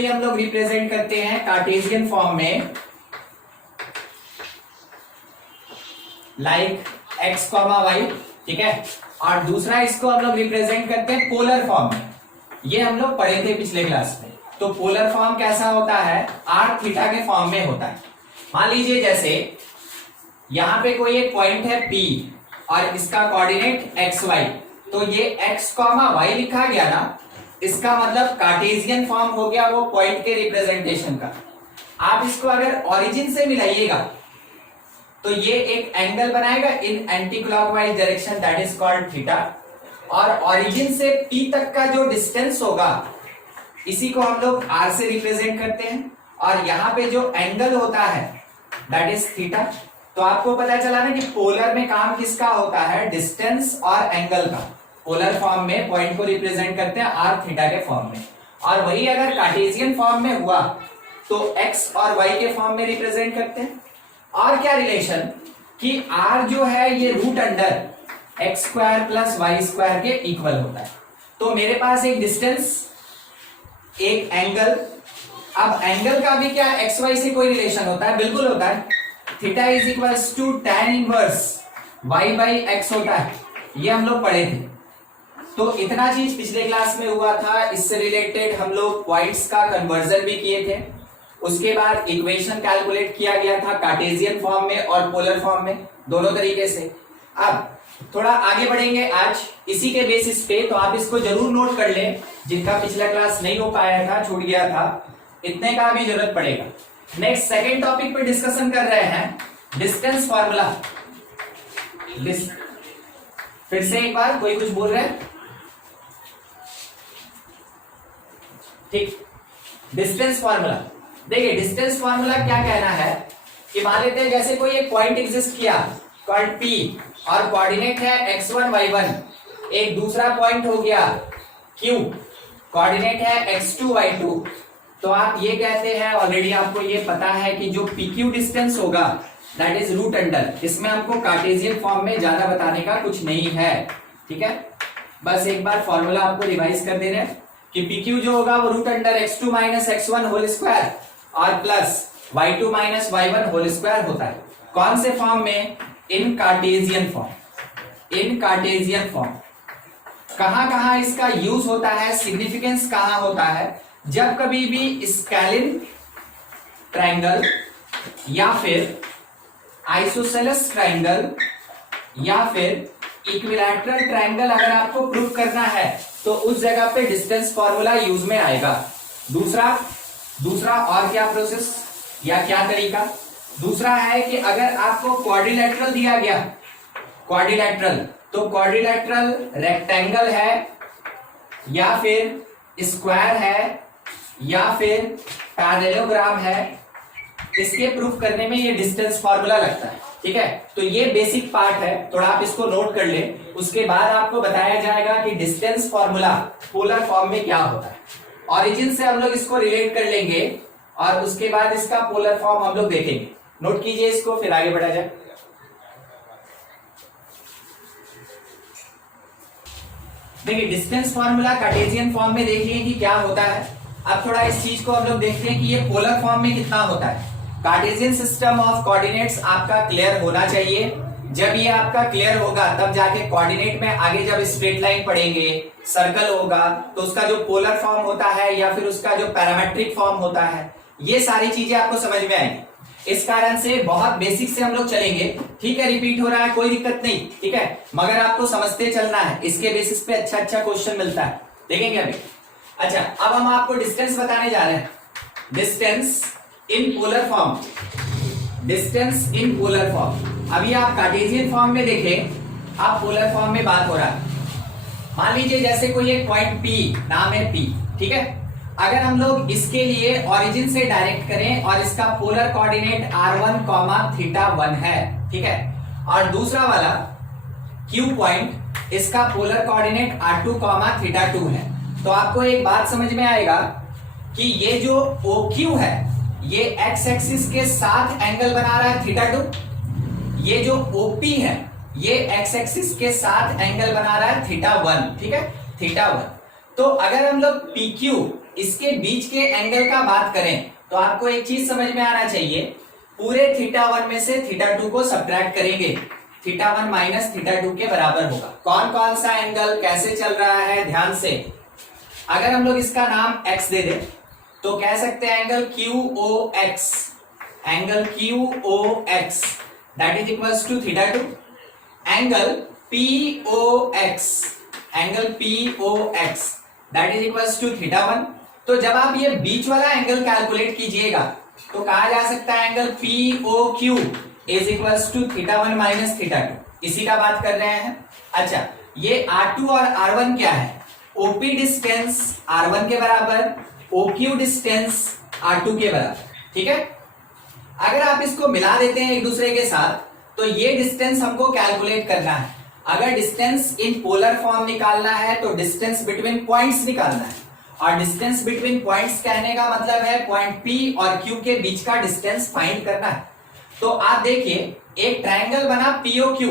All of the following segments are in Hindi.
बेसिकली हम लोग रिप्रेजेंट करते हैं कार्टेशियन फॉर्म में, लाइक x, y, ठीक है। और दूसरा इसको हम लोग रिप्रेजेंट करते हैं पोलर फॉर्म में। ये हम लोग पढ़े थे पिछले क्लास में। तो पोलर फॉर्म कैसा होता है, r थीटा के फॉर्म में होता है। मान लीजिए जैसे यहां पे कोई एक पॉइंट है P और इसका कोऑर्डिनेट x y, तो ये x, y लिखा गया ना, इसका मतलब कार्टेशियन फॉर्म हो गया वो पॉइंट के रिप्रेजेंटेशन का। आप इसको अगर ओरिजिन से मिलाइएगा तो ये एक एंगल बनाएगा in anti clockwise direction, that is called theta. और ओरिजिन से P तक का जो डिस्टेंस होगा इसी को हम लोग r से रिप्रेजेंट करते हैं। और यहाँ पे जो एंगल होता है दैट इज थीटा। तो आपको पता चला ना कि पोलर में काम किसका होता है, डिस्टेंस और एंगल का। पोलर फॉर्म में पॉइंट को रिप्रेजेंट करते हैं r थीटा के फॉर्म में। और वही अगर कार्टेशियन फॉर्म में हुआ तो x और y के फॉर्म में रिप्रेजेंट करते हैं। और क्या रिलेशन कि r जो है ये root under x square plus y square के इक्वल होता है। तो मेरे पास एक डिस्टेंस, एक एंगल। अब एंगल का भी क्या एक्स वाई से कोई रिलेशन होता है, बिल्कुल होता है। Theta is equals to tan inverse y by x होता है, ये हम लोग पढ़े थे। तो इतना चीज पिछले क्लास में हुआ था। इससे रिलेटेड हम लोग पॉइंट्स का कन्वर्जन भी किए थे। उसके बाद इक्वेशन कैलकुलेट किया गया था कार्टेशियन फॉर्म में और पोलर फॉर्म में, दोनों तरीके से। अब थोड़ा आगे बढ़ेंगे आज इसी के बेसिस पे, तो आप इसको जरूर नोट कर लें। जिनका पिछला क्लास नहीं हो पाया था, छूट गया था, इतने का भी जरूरत पड़ेगा। नेक्स्ट सेकंड टॉपिक पे डिस्कशन कर रहे हैं, डिस्टेंस फार्मूला। फिर से एक बार, कोई कुछ बोल रहे हैं? ठीक, डिस्टेंस फार्मूला। देखिए डिस्टेंस फार्मूला क्या कहना है कि मान लेते हैं जैसे कोई एक पॉइंट एग्जिस्ट किया कॉल्ड P और कोऑर्डिनेट है x1 y1। एक दूसरा पॉइंट हो गया Q, कोऑर्डिनेट है x2 y2। तो आप ये कहते हैं, ऑलरेडी आपको ये पता है कि जो PQ डिस्टेंस होगा दैट इज रूट अंडर। इसमें हमको कार्टेशियन फॉर्म में ज्यादा बताने का कुछ नहीं है, ठीक है। बस एक बार फॉर्मूला आपको रिवाइज कर दे रहे हैं कि PQ जो होगा वो root under x2 minus x1 whole square और plus y2 minus y1 whole square होता है। कौन से फॉर्म में? In Cartesian form. In Cartesian form कहां कहां इसका यूज होता है, सिग्निफिकेंस कहां होता है? जब कभी भी स्केलिन ट्रायंगल या फिर आइसोसेलेस ट्रायंगल या फिर इक्विलैटरल ट्रायंगल अगर आपको प्रूव करना है तो उस जगह पे डिस्टेंस फॉर्मूला यूज में आएगा। दूसरा और क्या प्रोसेस या क्या तरीका? दूसरा है कि अगर आपको क्वाड्रिलैटरल दिया गया, क्वाड्रिलैटरल, तो क्वाड्रिलैटरल रेक्टेंगल है या फिर स्क्वायर है या फिर पैरेललोग्राम है, इसके प्रूफ करने में ये डिस्टेंस फॉर्मूला लगता है, ठीक है। तो ये बेसिक पार्ट है, थोड़ा आप इसको नोट कर लें। उसके बाद आपको बताया जाएगा कि डिस्टेंस फॉर्मूला पोलर फॉर्म में क्या होता है। ऑरिजिन से हम लोग इसको रिलेट कर लेंगे और उसके बाद इसका पोलर फॉर्म हम लोग देखेंगे। नोट कीजिए इसको, फिर आगे बढ़ा जाए। देखिए डिस्टेंस फॉर्मूला कार्टेशियन फॉर्म में देख लिए कि क्या होता है। अब थोड़ा इस चीज को हम लोग देखते हैं कि ये पोलर फॉर्म में कितना होता है। कार्टेशियन सिस्टम ऑफ कोऑर्डिनेट्स आपका क्लियर होना चाहिए। जब ये आपका क्लियर होगा तब जाके कोऑर्डिनेट में आगे जब स्ट्रेट लाइन पढ़ेंगे, सर्कल होगा, तो उसका जो पोलर फॉर्म होता है या फिर उसका जो पैरामेट्रिक फॉर्म होता है, ये सारी चीजें आपको समझ में आएंगी। इस कारण से बहुत बेसिक से हम लोग चलेंगे, ठीक है। रिपीट हो रहा है, कोई दिक्कत नहीं, ठीक है, मगर आपको समझते चलना है। इसके बेसिस पे अच्छा क्वेश्चन मिलता है, देखेंगे अभी। अच्छा, अब हम आपको डिस्टेंस बताने जा रहे हैं। Distance in polar form, distance in polar form. अभी आप कार्टेशियन फॉर्म में देखें, आप पोलर फॉर्म में बात हो रहा है। मान लीजिए जैसे कोई एक पॉइंट P, नाम है P, ठीक है। अगर हम लोग इसके लिए ओरिजिन से डायरेक्ट करें और इसका पोलर कोऑर्डिनेट r1, θ1 है, ठीक है, और दूसरा वाला Q पॉइंट, इसका पोलर कोऑर्डिनेट r2, θ2 है, तो आपको एक बात समझ में आएगा कि ये जो OQ है ये x एक्सिस के साथ एंगल बना रहा है θ2। ये जो OP है ये x एक्सिस के साथ एंगल बना रहा है θ1, ठीक है, θ1। तो अगर हम लोग PQ इसके बीच के एंगल का बात करें तो आपको एक चीज समझ में आना चाहिए, पूरे θ1 में से θ2 को सब्ट्रैक्ट करेंगे, θ1 माइनस θ2 के बराबर होगा। कौन कौन सा एंगल कैसे चल रहा है ध्यान से, अगर हम लोग इसका नाम x दे दें तो कह सकते हैं angle QOX, angle QOX that is equals to θ2, angle POX, angle POX that is equals to θ1। तो जब आप ये बीच वाला एंगल कैलकुलेट कीजिएगा तो कहा जा सकता है angle POQ is equals to θ1 minus θ2, इसी का बात कर रहे हैं। अच्छा, ये R2 और R1 क्या है, OP डिस्टेंस R1 के बराबर, OQ डिस्टेंस R2 के बराबर, ठीक है। अगर आप इसको मिला देते हैं एक दूसरे के साथ तो ये डिस्टेंस हमको कैलकुलेट करना है। अगर डिस्टेंस इन पोलर फॉर्म निकालना है तो डिस्टेंस बिटवीन पॉइंट्स निकालना है, और डिस्टेंस बिटवीन पॉइंट्स कहने का मतलब है पॉइंट P और Q के बीच का डिस्टेंस फाइंड करना है। तो आप देखिए एक ट्रायंगल बना POQ,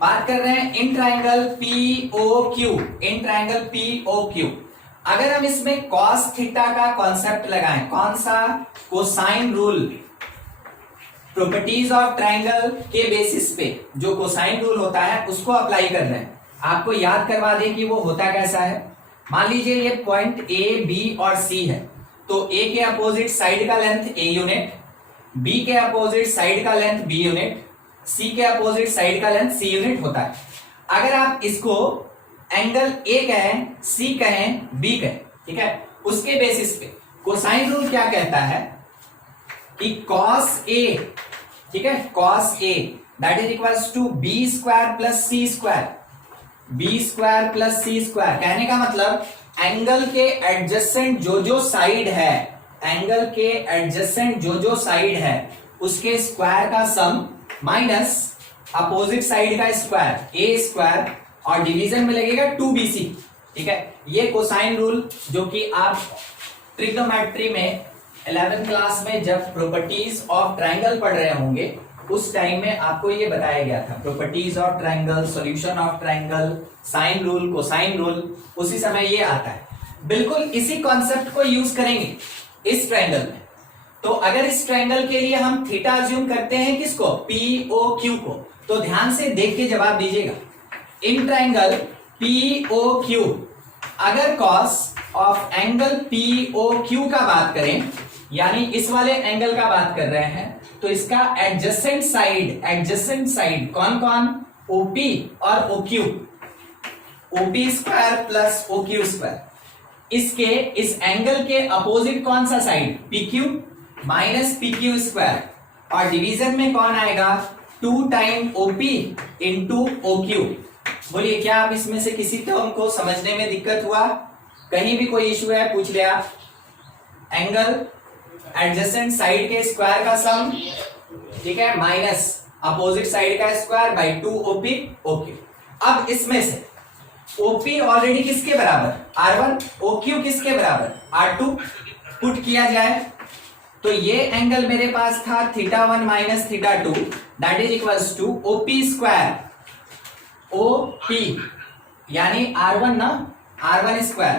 बात कर रहे हैं in triangle POQ, in triangle POQ। अगर हम इसमें cos थीटा का कॉन्सेप्ट लगाएं, कौन सा, cosine rule, properties of triangle के बेसिस पे जो कोसाइन रूल होता है उसको अप्लाई कर रहे हैं। आपको याद करवा दें कि वो होता कैसा है। मान लीजिए ये पॉइंट A, B और C है, तो A के अपोजिट साइड का लेंथ A यूनिट, B के अपोजिट साइड का लेंथ B यूनिट, C के अपोजिट साइड का लेंथ C यूनिट होता है। अगर आप इसको एंगल A कहें, C कहें, B कहें, ठीक है, उसके बेसिस पे कोसाइन रूल क्या कहता है कि cos A, ठीक है, cos A that is equals to B square plus C square, B square plus C square. कहने का मतलब एंगल के एडजेसेंट जो जो साइड है, एंगल के एडजेसेंट जो जो साइड है उसके स्क्वायर का सम माइनस अपोजिट साइड का स्क्वायर A स्क्वायर, और डिवीजन में लगेगा 2BC, ठीक है। ये कोसाइन रूल जो कि आप ट्रिग्नोमेट्री में 11th क्लास में जब प्रॉपर्टीज ऑफ ट्रायंगल पढ़ रहे होंगे उस टाइम में आपको ये बताया गया था, properties of triangle, solution of triangle, sine rule, cosine rule, उसी समय ये आता है। बिल्कुल इसी कॉन्सेप्ट को यूज करेंगे इस ट्रायंगल में। तो अगर इस ट्रायंगल के लिए हम थीटा अज्यूम करते हैं किसको, POQ को, तो ध्यान से देख के जवाब दीजिएगा। इन ट्रायंगल POQ अगर cos ऑफ एंगल POQ का बात करें, यानी इस वाले एंगल का बात कर रहे हैं, तो इसका एडजेसेंट साइड कौन कौन, OP और OQ, OP square plus OQ square. इसके इस एंगल के अपोजिट कौन सा side, PQ minus PQ square, और डिवीजन में कौन आएगा, 2 टाइम OP इंटू OQ। बोलिए क्या आप इसमें से किसी टर्म को समझने में दिक्कत हुआ, कहीं भी कोई इश्यू है पूछ ले आप। एंगल एडजेसेंट साइड के स्क्वायर का सम, ठीक है, माइनस अपोजिट साइड का स्क्वायर बाई 2 OP OQ। अब इसमें से OP ऑलरेडी किसके बराबर, R1, OQ किसके बराबर, R2, पुट किया जाए तो ये एंगल मेरे पास था θ1 minus θ2 that is equals to OP square, OP यानी R1 ना, R1 square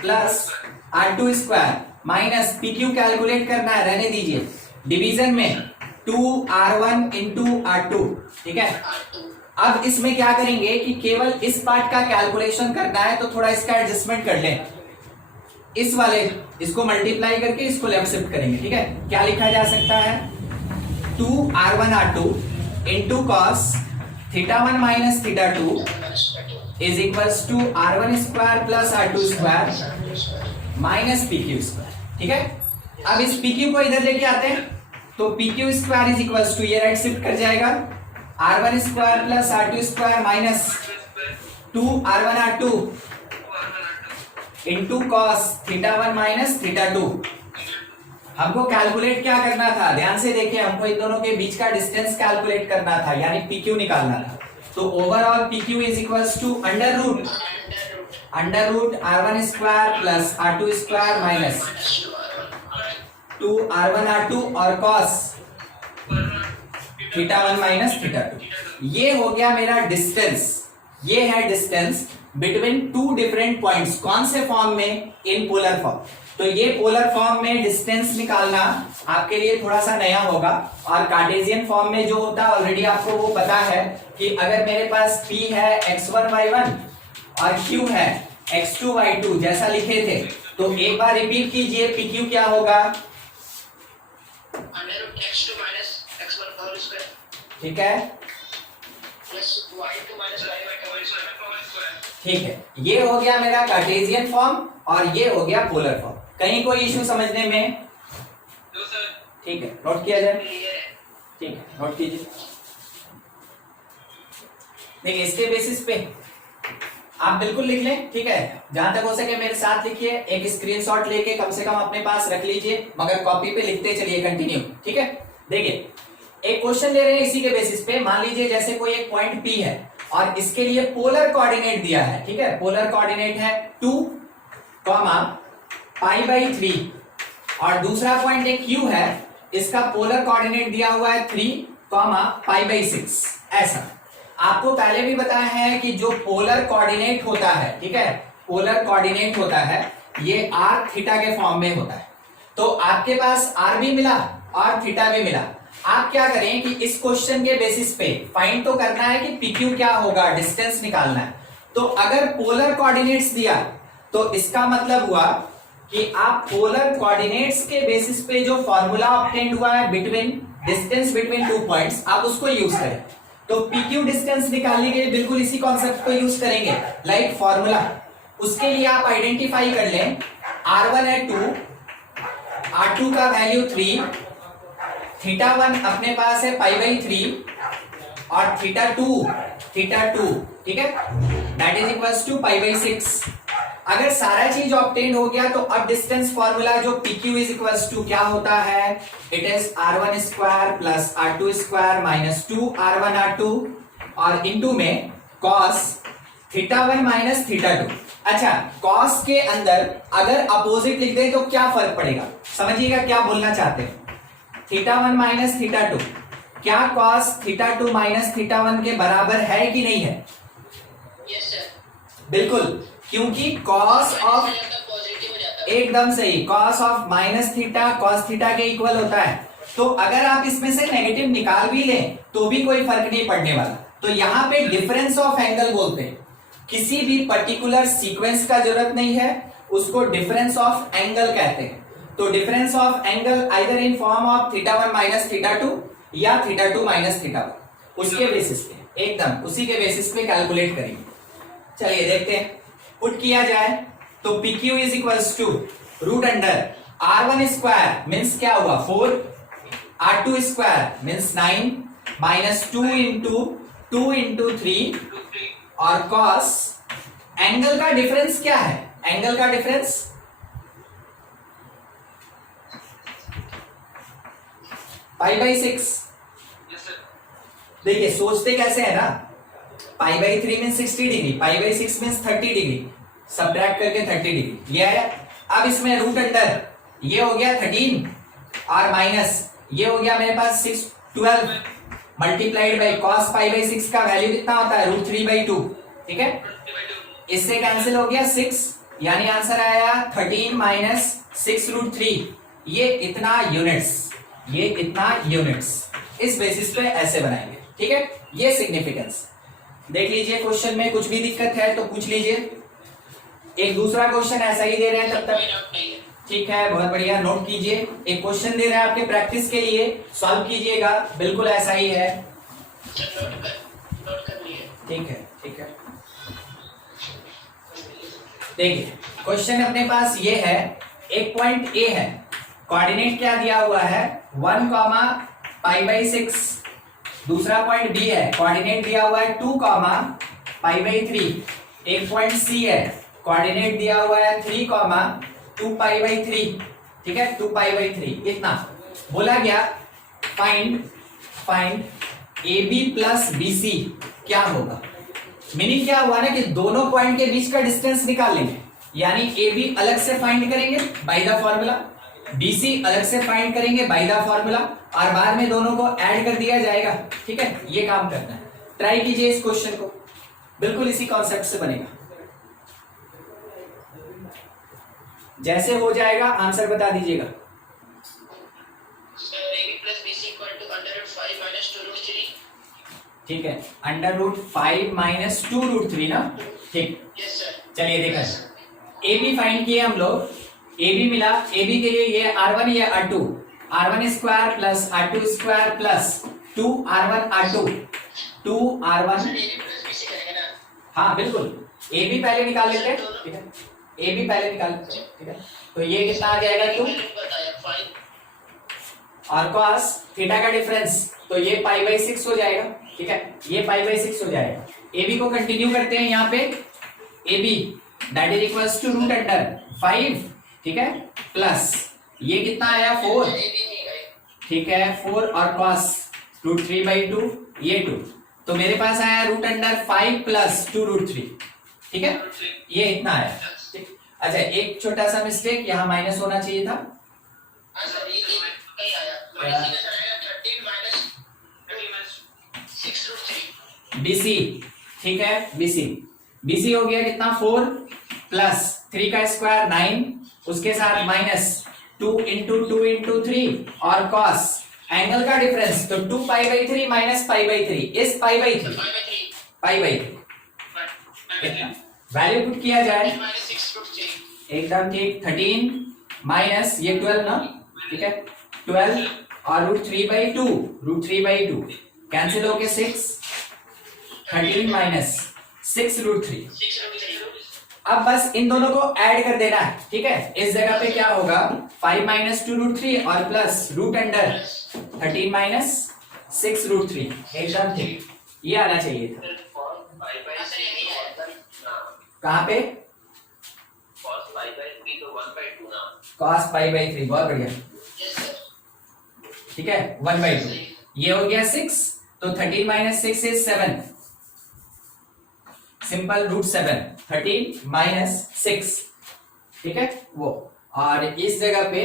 plus R2 square minus PQ calculate करना है, रहने दीजिए, डिवीजन में 2R1 इंटू R2, ठीक है। अब इसमें क्या करेंगे कि केवल इस पार्ट का कैलकुलेशन करना है, तो थोड़ा इसका एडजस्टमेंट कर लें, इस वाले इसको मल्टीप्लाई करके इसको लेफ्ट शिफ्ट करेंगे, ठीक है। क्या लिखा जा सकता है, 2R1 R2 into cos θ1 minus θ2 is equals to R1 square plus R2 square minus PQ square, ठीक है। अब इस PQ को इधर लेके आते हैं तो PQ square is equals to, ये राइट शिफ्ट कर जाएगा, R1 square plus R2 square minus 2R1 R2 into cos θ1 minus θ2। हमको कैलकुलेट क्या करना था, ध्यान से देखिए, हमको इन दोनों के बीच का डिस्टेंस कैलकुलेट करना था, यानी PQ निकालना था। तो overall PQ is equals to under root R1 square plus R2 square minus 2R1 R2 और कॉस θ1 माइनस θ2। ये हो गया मेरा डिस्टेंस, ये है distance between two different points. कौन से फॉर्म में? In polar form. तो ये पोलर फॉर्म में डिस्टेंस निकालना आपके लिए थोड़ा सा नया होगा, और कार्टेशियन फॉर्म में जो होता है ऑलरेडी आपको वो पता है कि अगर मेरे पास P है x1 y1 और Q है x2 y2 जैसा लिखे थे, तो एक बार रिपीट कीजिए PQ क्या होगा? x2 x1 होल स्क्वायर, ठीक है, plus y2 y2 whole square. ठीक है। ये हो गया मेरा कार्टेशियन फॉर्म और ये हो गया पोलर फॉर्म। कहीं कोई इश्यू समझने में? ठीक है, नोट किया जाए। ठीक है, नोट कीजिए। देखिए इसके बेसिस पे आप बिल्कुल लिख लें, ठीक है, जहां तक हो सके मेरे साथ लिखिए, एक स्क्रीनशॉट लेके कम से कम अपने पास रख लीजिए, मगर कॉपी पे लिखते चलिए कंटिन्यू, ठीक है। देखिए एक क्वेश्चन ले रहे हैं इसी के बेसिस पे। मान लीजिए जैसे कोई एक पॉइंट P है और इसके लिए पोलर कोऑर्डिनेट दिया है, ठीक है, पोलर कोऑर्डिनेट है 2, π/3, और दूसरा पॉइंट एक Q है, इसका पोलर कोऑर्डिनेट दिया हुआ है 3, π/6। ऐसा आपको पहले भी बताया है कि जो पोलर कोऑर्डिनेट होता है, ठीक है, पोलर कोऑर्डिनेट होता है ये r थीटा के फॉर्म में होता है। तो आपके पास r भी मिला और थीटा भी मिला। आप क्या करें कि इस क्वेश्चन के बेसिस पे फाइंड तो करना है कि PQ क्या होगा, डिस्टेंस निकालना है। तो अगर पोलर कोऑर्डिनेट्स दिया तो इसका मतलब हुआ कि आप पोलर कोऑर्डिनेट्स के बेसिस पे जो फॉर्मूला ऑब्टेन्ड हुआ है between distance between two points, आप उसको यूज करें। तो PQ डिस्टेंस निकालने के लिए बिल्कुल इसी कॉन्सेप्ट को यूज करेंगे, लाइक फॉर्मूला। उसके लिए आप आइडेंटिफाई कर लें, R1 है 2, R2 का वैल्यू 3, θ1 अपने पास है π/3 और θ2, ठीक है, दैट इज इक्वल्स टू π/6। अगर सारा चीज ऑब्टेन हो गया तो अब डिस्टेंस फॉर्मूला जो PQ इज इक्वल्स टू क्या होता है? It is R1 square plus R2 square minus 2 R1 R2 और इनटू में cos θ1 माइनस θ2। अच्छा, cos के अंदर अगर अपोजिट लिख दें तो क्या फर्क पड़ेगा? समझिएगा क्या बोलना चाहते हैं। θ1 माइनस θ2, क्या cos θ2 माइनस θ1 के बराबर है कि नहीं है? यस सर, बिल्कुल, क्योंकि cos ऑफ, पॉजिटिव हो जाता है। एकदम सही, cos of minus theta cos theta के इक्वल होता है। तो अगर आप इसमें से नेगेटिव निकाल भी लें तो भी कोई फर्क नहीं पड़ने वाला। तो यहाँ पे डिफरेंस ऑफ एंगल बोलते हैं, किसी भी पर्टिकुलर सीक्वेंस का जरूरत नहीं है, उसको डिफरेंस ऑफ एंगल कहते हैं। तो difference of angle either in form of θ1 minus θ2 या θ2 माइनस θ1, उसके बेसिस पे, एकदम उसी के बेसिस पे कैलकुलेट करेंगे। चलिए देखते हैं, पुट किया जाए तो PQ is equals to root under R1 square means क्या हुआ 4, R2 square means 9 minus 2 into 3 और cos एंगल का डिफरेंस क्या है? एंगल का डिफरेंस π/6। देखिए सोचते कैसे है ना, π/3 means 60 degree, π/6 means 30 degree, subtract करके 30 डिग्री ये आया। अब इसमें रूट अंडर ये हो गया 13 और माइनस ये हो गया मेरे पास 6 12 मल्टीप्लाइड बाई cos π/6 का वैल्यू कितना होता है? √3/2, ठीक है, इससे कैंसिल हो गया 6, यानी आंसर आया 13 माइनस 6√3, ये इतना यूनिट्स। इस बेसिस पे ऐसे बनाएंगे, ठीक है। ये सिग्निफिकेंस देख लीजिए, क्वेश्चन में कुछ भी दिक्कत है तो पूछ लीजिए। एक दूसरा क्वेश्चन ऐसा ही दे रहे हैं तब तक, ठीक है, बहुत बढ़िया, नोट कीजिए। एक क्वेश्चन दे रहे हैं आपके प्रैक्टिस के लिए, सॉल्व कीजिएगा, बिल्कुल ऐसा ही है, नोट कर लिए। ठीक है। देखिए क्वेश्चन अपने पास ये है, एक पॉइंट A है, कोऑर्डिनेट क्या दिया हुआ है 1, π/6। दूसरा पॉइंट B है, कोऑर्डिनेट दिया हुआ है 2, π/3। एक पॉइंट C है, कोऑर्डिनेट दिया हुआ है 3, 2 π/3, ठीक है, 2 π/3। इतना बोला गया फाइंड AB प्लस BC क्या होगा। मीनिंग क्या हुआ ना कि दोनों पॉइंट के बीच का डिस्टेंस निकाल लेंगे, यानी AB अलग से फाइंड करेंगे बाय द फॉर्मूला, BC अलग से फाइंड करेंगे बाय द फॉर्मूला, और बाद में दोनों को ऐड कर दिया जाएगा, ठीक है। ये काम करना है, ट्राई कीजिए इस क्वेश्चन को, बिल्कुल इसी कॉन्सेप्ट से बनेगा। जैसे हो जाएगा आंसर बता दीजिएगा। Sir AB plus BC equal to under root 5 minus 2 root 3. ठीक है, √5 माइनस 2√3 ना। ठीक, Yes sir. चलिए देखा, ए बी फाइंड किए हम लोग। ए बी मिला, ए बी के लिए ये R1 ये R2, R1 square plus R2 square plus 2R1 R2, 2R1। Sir AB plus BC करेंगे ना? हाँ बिल्कुल, ए बी पहले निकाल लेते हैं। ठीक है, ए बी पहले निकाल लेते हैं। ठीक है, तो ये कितना आ जाएगा 2 बताया 5. और cos थीटा का डिफरेंस, तो ये π/6 हो जाएगा। ठीक है, ये π/6 हो जाएगा। ए बी को कंटिन्यू करते हैं यहाँ पे, A B that is equals to √5। ठीक है, प्लस ये कितना आया 4। AB नहीं गए. ठीक है, 4 और cos √3/2 ये 2, तो मेरे पास आया √5 प्लस 2√3। ठीक है, ये इतना आया। ठीक, अच्छा एक छोटा सा मिस्टेक, यहाँ माइनस होना चाहिए था। हाँ सर ये कहीं आया. माइनस का सर आएगा 13 minus 6 root 3. BC। ठीक है, BC हो गया कितना 4 प्लस 3 का स्क्वायर 9, उसके साथ माइनस 2 इंटू 2 इंटू 3 और cos एंगल का डिफरेंस, तो 2π/3 माइनस π/3 इस π/3 π/3 वैल्यू पुट किया जाए, minus 6 root 3. एकदम ठीक। 13 माइनस ये 12 ना। ठीक है, 12 और √3/2 कैंसिल हो गए 6, 13 माइनस 6 √3। 6 root 3. अब बस इन दोनों को ऐड कर देना है। ठीक है, इस जगह पे क्या होगा 5 माइनस 2√3 और प्लस √13 माइनस 6 √3, एकदम ठीक, ये आना चाहिए था। हाँ सर ये नहीं आया. कहाँ पे cos π/3 तो 1/2 ना. cos π/3, बहुत बढ़िया। Yes sir. ठीक है, 1/2 ये हो गया 6, तो 13 माइनस 6 इज 7, सिंपल √7, 13 माइनस 6। ठीक है, वो और इस जगह पे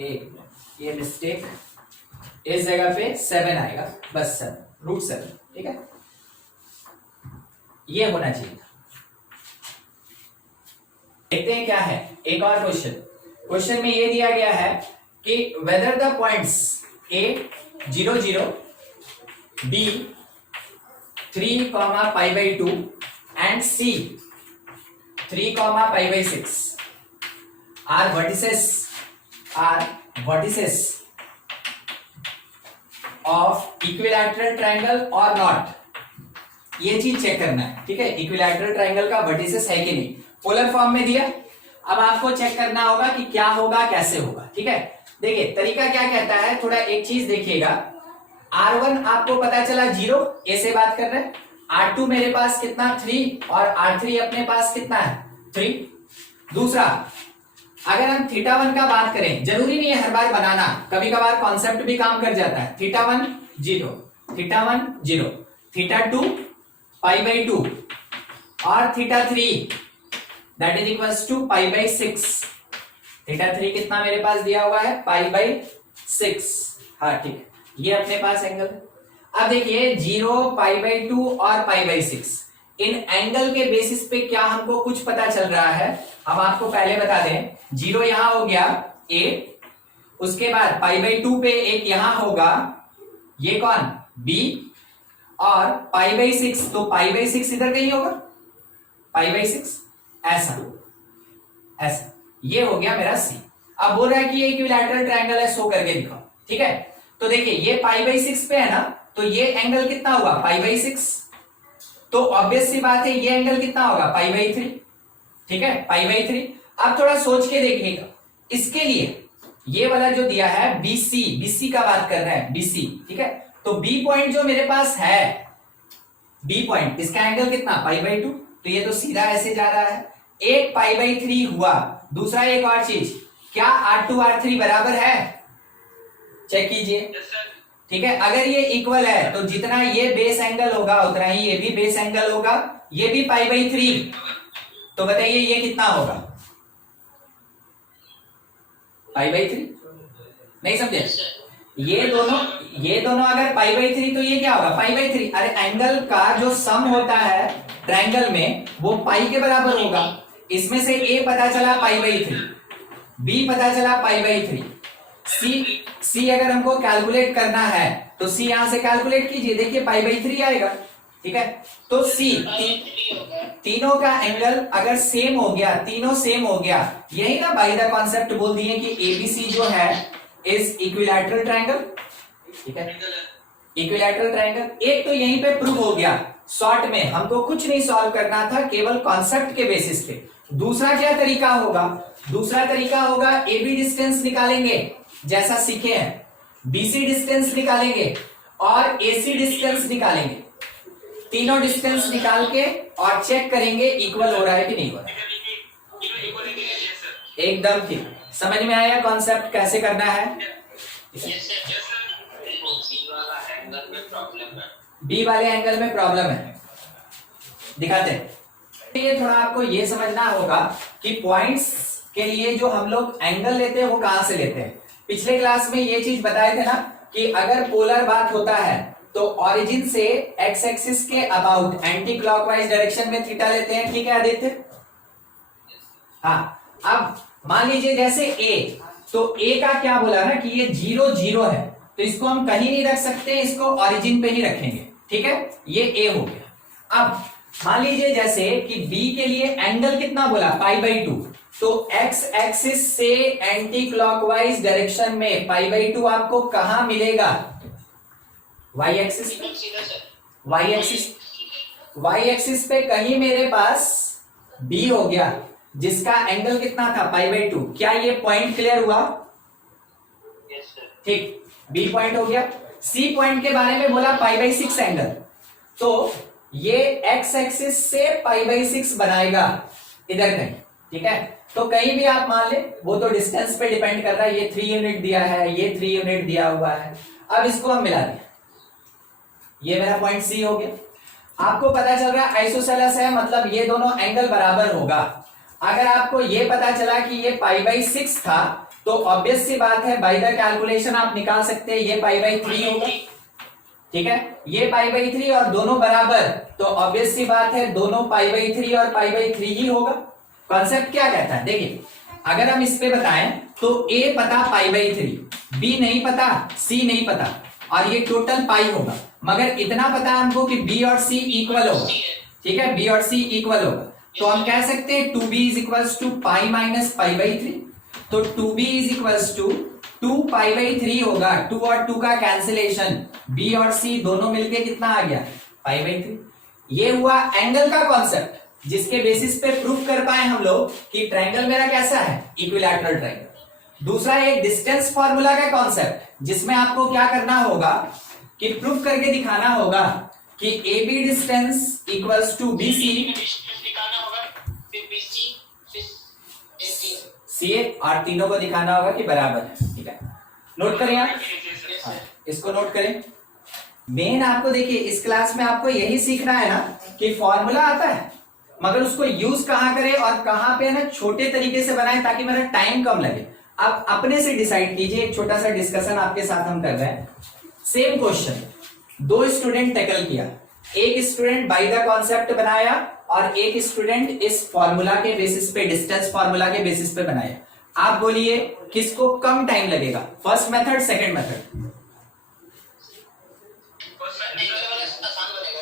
एक ये मिस्टेक, इस जगह पे 7 आएगा, बस 7 √7। ठीक है, ये होना चाहिए था। देखते हैं क्या है, एक और क्वेश्चन में ये दिया गया है कि whether the points A 0 0, B 3, π/2 and C 3, π/6 are vertices of equilateral triangle or not, ये चीज चेक करना है। ठीक है, इक्विलैटरल ट्रायंगल का वर्टिसेस है कि नहीं, पोलर फॉर्म में दिया। अब आपको चेक करना होगा कि क्या होगा कैसे होगा। ठीक है, देखिए तरीका क्या कहता है, थोड़ा एक चीज देखिएगा। R1 आपको पता चला 0, ए से बात कर रहे हैं। R2 मेरे पास कितना 3 और R3 अपने पास कितना है 3। दूसरा, अगर हम θ1 का बात करें, जरूरी नहीं है हर बार बनाना, कभी कभार कॉन्सेप्ट भी काम कर जाता है। θ1 0, θ2 π/2 और θ3 दैट इज इक्वल्स टू π/6। θ3 कितना मेरे पास दिया हुआ है π/6। हाँ ठीक है, ये अपने पास एंगल। अब देखिए 0, π/2 और π/6, इन एंगल के बेसिस पे क्या हमको कुछ पता चल रहा है। हम आपको पहले बता दें, 0 यहां हो गया A, उसके बाद π/2 पे एक यहां होगा, ये कौन B, और π/6, तो π/6 इधर कहीं होगा, π/6 ऐसा ऐसा, ये हो गया मेरा C। अब बोल रहा है कि ये इक्विलैटरल ट्रायंगल है, शो करके दिखाओ। ठीक है, तो देखिए ये π/6 पे है ना, तो ये एंगल कितना हुआ π/6, तो ऑब्वियस सी बात है ये एंगल कितना होगा π/3। ठीक है, π/3। अब थोड़ा सोच के देखिएगा, इसके लिए ये वाला जो दिया है BC का बात कर रहे हैं, BC। ठीक है, तो B पॉइंट जो मेरे पास है, B पॉइंट, इसका एंगल कितना π/2, तो ये तो सीधा ऐसे जा रहा है। एक π/3 हुआ। दूसरा एक और चीज, क्या R2 R3 बराबर है, चेक कीजिए। ठीक है, अगर ये इक्वल है तो जितना ये बेस एंगल होगा उतना ही ये भी बेस एंगल होगा, ये भी π/3, तो बताइए ये कितना होगा π/3। नहीं समझे, ये दोनों अगर π/3 तो ये क्या होगा π/3। अरे एंगल का जो सम होता है ट्रायंगल में वो पाई के बराबर होगा, इसमें से a पता चला π/3, b पता चला π/3, c अगर हमको कैलकुलेट करना है तो c यहां से कैलकुलेट कीजिए, देखिए π/3 आएगा, ठीक है। तो c तीनों का एंगल अगर सेम हो गया, तीनों सेम हो गया, यही ना बाय द कॉन्सेप्ट बोल दिए कि एबीसी जो है इज इक्विलैटरल ट्रायंगल, ठीक है, इक्विलैटरल ट्रायंगल। एक तो यहीं पे प्रूव हो गया, शॉर्ट में हमको कुछ नहीं सॉल्व करना था, केवल कॉन्सेप्ट के बेसिस पे। दूसरा क्या तरीका होगा, दूसरा तरीका होगा एबी डिस्टेंस निकालेंगे जैसा सीखे हैं, बीसी डिस्टेंस निकालेंगे और एसी डिस्टेंस निकालेंगे, तीनों डिस्टेंस निकाल के और चेक करेंगे इक्वल हो रहा है कि नहीं हो रहा है। एकदम ठीक, समझ में आया कॉन्सेप्ट कैसे करना है। बी वाले एंगल में प्रॉब्लम है, दिखाते हैं। ये थोड़ा आपको ये समझना होगा कि पॉइंट्स के लिए जो हम लोग एंगल लेते हैं वो कहां से लेते हैं। पिछले क्लास में ये चीज बताए थे ना कि अगर पोलर बात होता है तो ओरिजिन से एक्स एक्सिस के अबाउट एंटी क्लॉकवाइज डायरेक्शन में थीटा लेते हैं, ठीक है आदित्य। हाँ, अब मान लीजिए जैसे ए, तो ए का क्या बोला ना कि ये 0 0 है, तो इसको हम कहीं नहीं रख सकते, इसको ओरिजिन पे ही रखेंगे, ठीक है, ये ए हो गया। अब मान लीजिए जैसे कि बी के लिए एंगल कितना बोला π/2, तो एक्स एक्सिस से एंटी क्लॉकवाइज डायरेक्शन में π/2 आपको कहां मिलेगा, वाई एक्सिस, वाई एक्सिस पे कहीं मेरे पास बी हो गया जिसका एंगल कितना था π/2। क्या ये पॉइंट क्लियर हुआ, ठीक, बी पॉइंट हो गया। सी पॉइंट के बारे में बोला π/6 एंगल, तो ये एक्स एक्सिस से π/6 बनाएगा इधर कहीं, ठीक है। तो कहीं भी आप मान ले, वो तो डिस्टेंस पे डिपेंड कर रहा है, ये 3 यूनिट दिया है, ये 3 यूनिट दिया हुआ है। अब इसको हम मिला दें, ये मेरा पॉइंट सी हो गया। आपको पता चल रहा है आइसोसेलेस है, मतलब ये दोनों एंगल बराबर होगा। अगर आपको ये पता चला कि ये π/6 था तो ऑब्वियस सी बात है बाय द कैलकुलेशन आप निकाल सकते हैं ये π/3 होगा, ठीक है, ये π/3 और दोनों बराबर, तो ऑब्वियस सी बात है दोनों π/3 और π/3 ही होगा। कॉन्सेप्ट क्या कहता है, देखिए अगर हम इस पे बताएं तो a पता π/3, b नहीं पता, c नहीं पता, और ये टोटल पाई होगा, मगर इतना पता हमको कि b और c इक्वल होगा, ठीक है, b और c इक्वल होगा। तो हम कह सकते हैं 2b is equals to pi minus π/3, तो 2b इज इक्वल्स टू 2 π/3 होगा, 2 और 2 का कैंसिलेशन, b और c दोनों मिलके कितना आ गया π/3। ये हुआ एंगल का कॉन्सेप्ट जिसके बेसिस पे प्रूफ कर पाए हम लोग कि ट्रायंगल मेरा कैसा है, इक्विलैटरल ट्रायंगल। दूसरा एक डिस्टेंस फार्मूला का कॉन्सेप्ट जिसमें आपको क्या करना होगा कि प्रूफ करके दिखाना होगा कि A B distance equals to B C, C और तीनों को दिखाना होगा कि बराबर है, ठीक है। नोट करें आप, इसको नोट करें। मेन आपको देखिए इस क्लास में आपको यही सीखना है ना कि फॉर्मूला आता है मगर उसको यूज कहां करें और कहां पे ना छोटे तरीके से बनाएं ताकि मेरा टाइम कम लगे। आप अपने से डिसाइड कीजिए, एक छोटा सा डिस्कशन आपके साथ हम कर रहे हैं। सेम क्वेश्चन 2 स्टूडेंट टैकल किया, एक स्टूडेंट बाय द कॉन्सेप्ट बनाया और एक स्टूडेंट इस फॉर्मूला के बेसिस पे, डिस्टेंस फॉर्मूला के बेसिस पे बनाया। आप बोलिए किसको कम टाइम लगेगा, first method second method?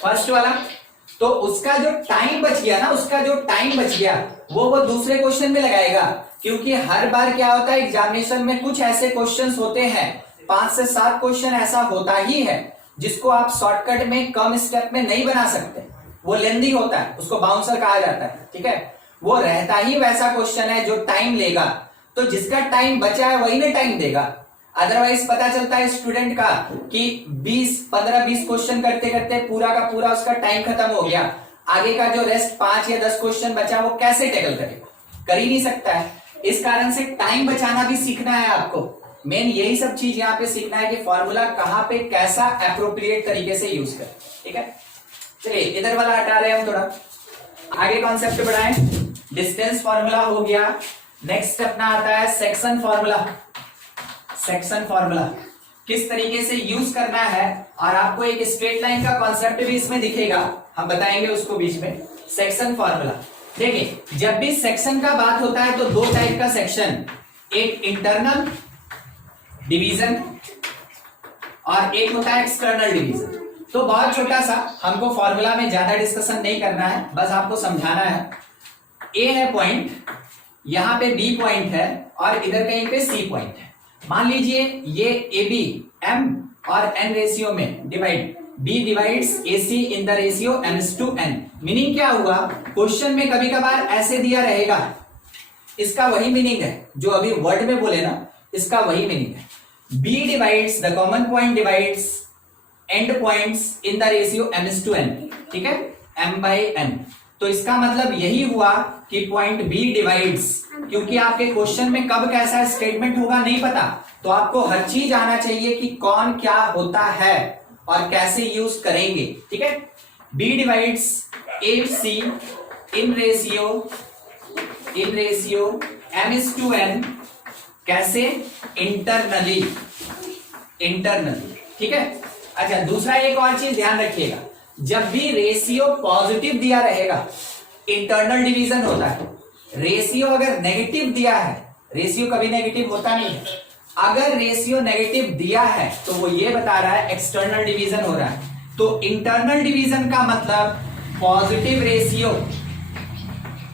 First वाला। तो उसका जो टाइम बच गया ना, उसका जो टाइम बच गया वो दूसरे क्वेश्चन में लगाएगा, क्योंकि हर बार क्या होता है एग्जामिनेशन में कुछ ऐसे क्वेश्चंस होते हैं, 5 से 7 क्वेश्चन ऐसा होता ही है जिसको आप शॉर्टकट में कम स्टेप में नहीं बना सकते, वो लेंदी होता है, उसको बाउंसर कहा जाता है, ठीक है। वो रहता ही वैसा क्वेश्चन है जो टाइम लेगा, तो जिसका टाइम बचा है वही ना टाइम देगा। अदरवाइज पता चलता है स्टूडेंट का कि 15-20 क्वेश्चन करते करते पूरा का पूरा उसका टाइम खत्म हो गया, आगे का जो रेस्ट 5 या 10 क्वेश्चन बचा वो कैसे टैकल करेगा, कर ही नहीं सकता है। इस कारण से टाइम बचाना भी सीखना है आपको। मेन यही सब चीज यहाँ पे सीखना है कि फॉर्मूला कहां पे कैसा एप्रोप्रिएट तरीके से यूज करें, ठीक है। चलिए इधर वाला हटा रहे हैं हम, थोड़ा आगे कॉन्सेप्ट बढ़ाएं। डिस्टेंस फॉर्मूला हो गया, नेक्स्ट अपना आता है सेक्शन फॉर्मूला। सेक्शन फॉर्मूला किस तरीके से यूज करना है, और आपको एक स्ट्रेट लाइन का कॉन्सेप्ट भी इसमें दिखेगा, हम बताएंगे उसको बीच में। सेक्शन फॉर्मूला देखिए जब भी सेक्शन का बात होता है तो दो टाइप का सेक्शन, एक इंटरनल डिवीजन और एक होता है एक्सटर्नल डिवीजन। तो बहुत छोटा सा, हमको फॉर्मूला में ज्यादा डिस्कशन नहीं करना है, बस आपको समझाना है। ए है पॉइंट, यहां पे बी पॉइंट है और इधर कहीं पे सी पॉइंट है। मान लीजिए ये ए बी एम और एन रेशियो में divide, B divides A C in the ratio m/n। Meaning क्या हुआ, क्वेश्चन में कभी कभार ऐसे दिया रहेगा, इसका वही मीनिंग है जो अभी वर्ड में बोले ना, इसका वही मीनिंग है। B divides the common point divides end points in the ratio m/n, ठीक है, m/n। तो इसका मतलब यही हुआ कि पॉइंट B डिवाइड्स, क्योंकि आपके क्वेश्चन में कब कैसा स्टेटमेंट होगा नहीं पता, तो आपको हर चीज आना चाहिए कि कौन क्या होता है और कैसे यूज करेंगे, ठीक है। B divides AC in ratio m/n, कैसे, इंटरनली, ठीक है। अच्छा दूसरा एक और चीज ध्यान रखिएगा, जब भी रेशियो पॉजिटिव दिया रहेगा इंटरनल डिवीजन होता है। रेशियो अगर नेगेटिव दिया है, रेशियो कभी नेगेटिव होता नहीं है, अगर रेशियो नेगेटिव दिया है तो वो ये बता रहा है एक्सटर्नल डिवीजन हो रहा है। तो इंटरनल डिवीजन का मतलब पॉजिटिव रेशियो,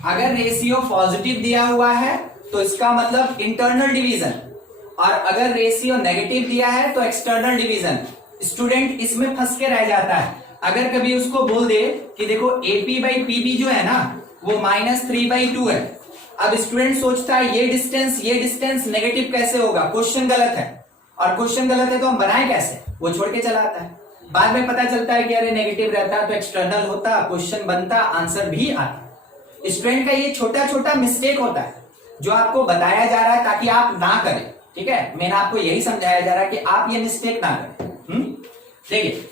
अगर रेशियो पॉजिटिव दिया हुआ है तो इसका मतलब इंटरनल डिवीजन, और अगर रेशियो नेगेटिव दिया है तो एक्सटर्नल डिवीजन। स्टूडेंट इसमें फंस के रह जाता है, अगर कभी उसको बोल दे कि देखो AP/PB जो है ना वो -3/2 है, अब स्टूडेंट सोचता है ये डिस्टेंस नेगेटिव कैसे होगा, क्वेश्चन गलत है, और क्वेश्चन गलत है तो हम बनाए कैसे, वो छोड़ के चला आता है। बाद में पता चलता है कि अरे नेगेटिव रहता तो एक्सटर्नल होता, क्वेश्चन बनता, आंसर भी आता। स्टूडेंट का ये छोटा छोटा मिस्टेक होता है जो आपको बताया जा रहा है ताकि आप ना करें, ठीक है। मैंने आपको यही समझाया जा रहा है कि आप ये मिस्टेक ना करें। देखिए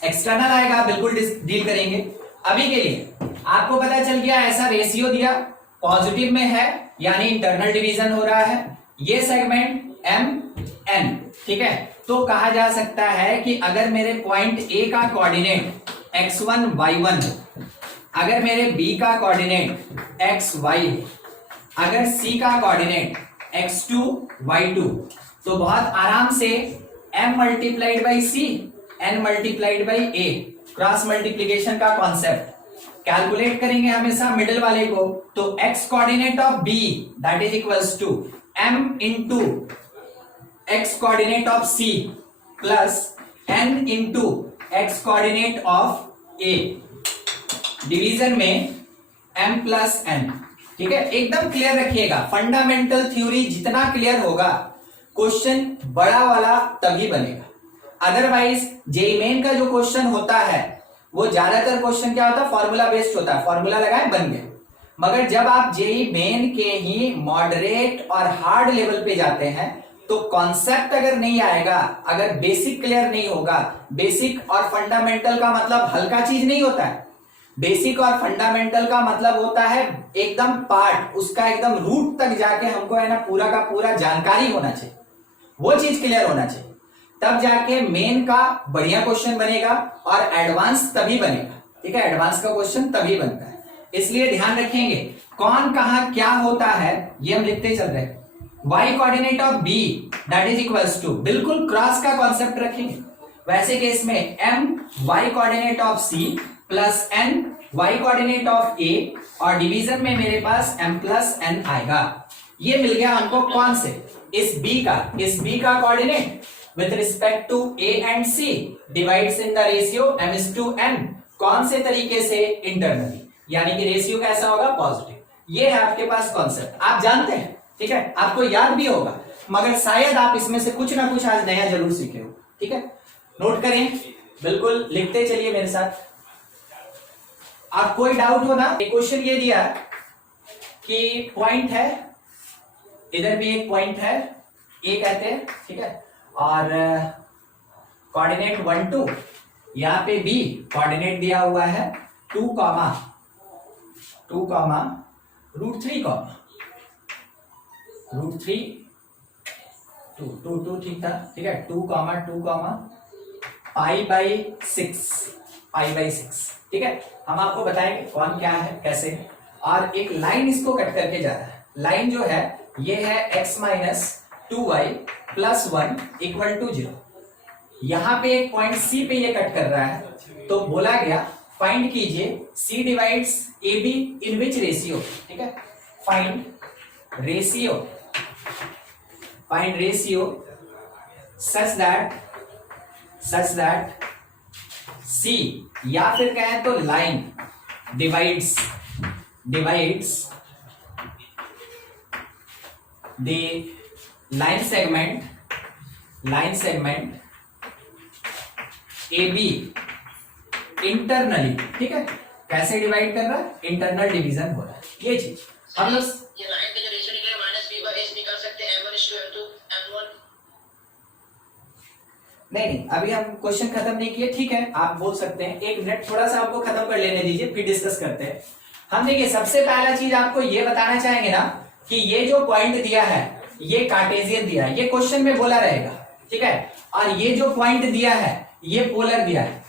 एक्सटर्नल आएगा, बिल्कुल डील करेंगे। अभी के लिए आपको पता चल गया, ऐसा रेशियो दिया, पॉजिटिव में है यानी इंटरनल डिवीजन हो रहा है, ये सेगमेंट MN, ठीक है। तो कहा जा सकता है कि अगर मेरे पॉइंट A का कोऑर्डिनेट x1 y1, अगर मेरे B का कोऑर्डिनेट xy, अगर C का कोऑर्डिनेट x2 y2, तो बहुत आराम से m multiplied by C n multiplied by A, cross multiplication का कॉन्सेप्ट कैलकुलेट करेंगे हमेशा मिडिल वाले को। तो x coordinate of B that is equals to m into x coordinate of C plus n into x coordinate of A, division में m प्लस n, ठीक है। एकदम क्लियर रखिएगा, फंडामेंटल थ्योरी जितना क्लियर होगा क्वेश्चन बड़ा वाला तभी बनेगा। अदरवाइज जेईई मेन का जो क्वेश्चन होता है वो ज्यादातर क्वेश्चन क्या होता है, फॉर्मूला बेस्ड होता है, फॉर्मूला लगाए बन गए। मगर जब आप जेईई मेन के ही मॉडरेट और हार्ड लेवल पे जाते हैं तो कॉन्सेप्ट अगर नहीं आएगा, अगर बेसिक क्लियर नहीं होगा, बेसिक और फंडामेंटल का मतलब हल्का चीज नहीं होता है, बेसिक और फंडामेंटल का मतलब होता है एकदम पार्ट, उसका एकदम रूट तक जाके हमको है ना पूरा का पूरा जानकारी होना चाहिए, वो चीज क्लियर होना चाहिए, तब जाके मेन का बढ़िया क्वेश्चन बनेगा और एडवांस तभी बनेगा, ठीक है। एडवांस का क्वेश्चन तभी बनता है, इसलिए ध्यान रखेंगे कौन कहां क्या होता है ये हम लिखते चल रहे हैं। y coordinate of B that is equals to, बिल्कुल क्रॉस का कॉन्सेप्ट रखेंगे, वैसे केस में m y coordinate of C plus n y coordinate of A, और डिवीजन में मेरे पास m प्लस n आएगा। ये मिल गया हमको कौन से, इस B का coordinate with respect to A and C divides in the ratio m/n, कौन से तरीके से, इंटरनली, यानी कि रेशियो कैसा होगा, पॉजिटिव। ये है आपके पास कॉन्सेप्ट, आप जानते हैं, ठीक है, आपको याद भी होगा, मगर शायद आप इसमें से कुछ ना कुछ आज नया जरूर सीखे हो, ठीक है। नोट करें, बिल्कुल लिखते चलिए मेरे साथ। आप कोई डाउट हो ना, क्वेश्चन ये दिया कि पॉइंट है, इधर भी एक पॉइंट है ए कहते हैं, ठीक है, और कोऑर्डिनेट 1 2, यहां पे B कोऑर्डिनेट दिया हुआ है 2 कॉमा √3 2 ठीक था, ठीक है, 2 पाई बाई 6, ठीक है। हम आपको बताएंगे कौन क्या है कैसे, और एक लाइन इसको कट करके जा रहा है। लाइन जो है ये है x minus 2y plus 1 equal to 0। यहां पे एक पॉइंट C पे ये कट कर रहा है, तो बोला गया फाइंड कीजिए C डिवाइड्स AB इन विच रेशियो। ठीक है, find ratio such that C, या फिर कहें तो line divides the line segment AB internally. ठीक है, कैसे डिवाइड कर रहा है, इंटरनल डिवीजन हो रहा है ये चीज हम लोग। ये लाइन का जो रेशियो निकलेगा माइनस b बाय h निकाल सकते हैं m1:m2 m1। नहीं, अभी हम क्वेश्चन खत्म नहीं किए। ठीक है, आप बोल सकते हैं, एक मिनट थोड़ा सा आपको खत्म कर लेने दीजिए, फिर डिस्कस करते हैं। हम देखिए सबसे पहला चीज आपको ये बताना चाहेंगे ना कि ये जो पॉइंट दिया है ये कार्टेशियन दिया है, ये क्वेश्चन में बोला रहेगा। ठीक है, और ये जो पॉइंट दिया है ये पोलर दिया है।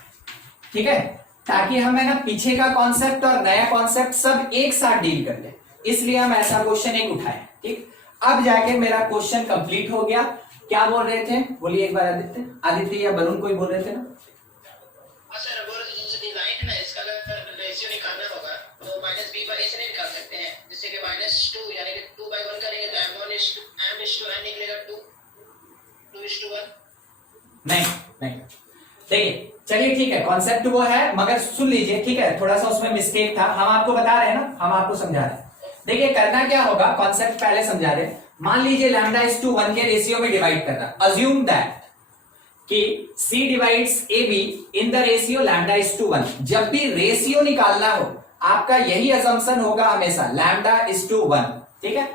ठीक है, ताकि हम है ना पीछे का कॉन्सेप्ट और नया कॉन्सेप्ट सब एक साथ डील कर ले, इसलिए हम ऐसा क्वेश्चन एक उठाए। ठीक, अब जाके मेरा क्वेश्चन कंप्लीट हो गया। क्या बोल रहे थे, बोलिए एक बार। आदित्य या वरुण कोई बोल रहे थे ना? सर बोल रहे थे लाइन है ना, इसका अगर रेशियो निकालना होगा तो माइनस b बाय h नहीं निकाल सकते हैं, जिससे कि -2 यानी कि 2/1 करेंगे तो m1:n निकलेगा 2:1। नहीं देखिए, चलिए ठीक है, कॉन्सेप्ट वो है, मगर सुन लीजिए। ठीक है, थोड़ा सा उसमें मिस्टेक था, हम आपको बता रहे हैं ना, हम आपको समझा रहे हैं। देखिए करना क्या होगा, कॉन्सेप्ट पहले समझा रहे। मान लीजिए λ:1 के रेशियो में डिवाइड करना, अज्यूम दैट कि C divides AB in the ratio λ:1। जब भी रेशियो निकालना हो आपका यही असम्पशन होगा हमेशा, λ:1। ठीक है,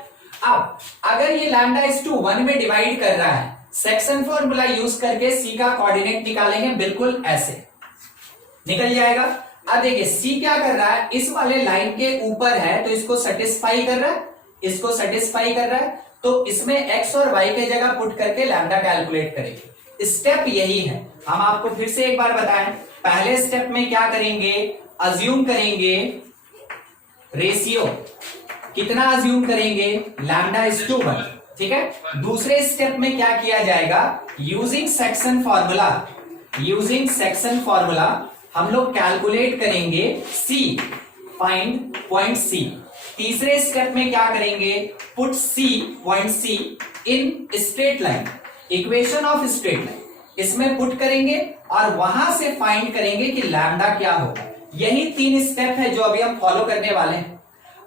अब अगर ये λ:1 में डिवाइड कर रहा है, सेक्शन फॉर्मूला यूज करके C का कोऑर्डिनेट निकालेंगे, बिल्कुल ऐसे निकल जाएगा। अब देखिए C क्या कर रहा है, इस वाले लाइन के ऊपर है तो इसको सेटिस्फाई कर रहा है, इसको सेटिस्फाई कर रहा है, तो इसमें x और y के जगह पुट करके लैम्डा कैलकुलेट करेंगे। स्टेप यही है, हम आपको फिर से एक बार बताएं। पहले स्टेप में क्या करेंगे, अज्यूम करेंगे रेशियो, कितना अज्यूम करेंगे, λ:1। ठीक है, दूसरे स्टेप में क्या किया जाएगा, यूजिंग सेक्शन फॉर्मूला हम लोग कैलकुलेट करेंगे C, फाइंड पॉइंट C। तीसरे स्टेप में क्या करेंगे, put C, point C in straight line, equation of straight line, इसमें पुट करेंगे और वहां से फाइंड करेंगे कि लैम्डा क्या होगा। यही 3 स्टेप है जो अभी हम फॉलो करने वाले हैं।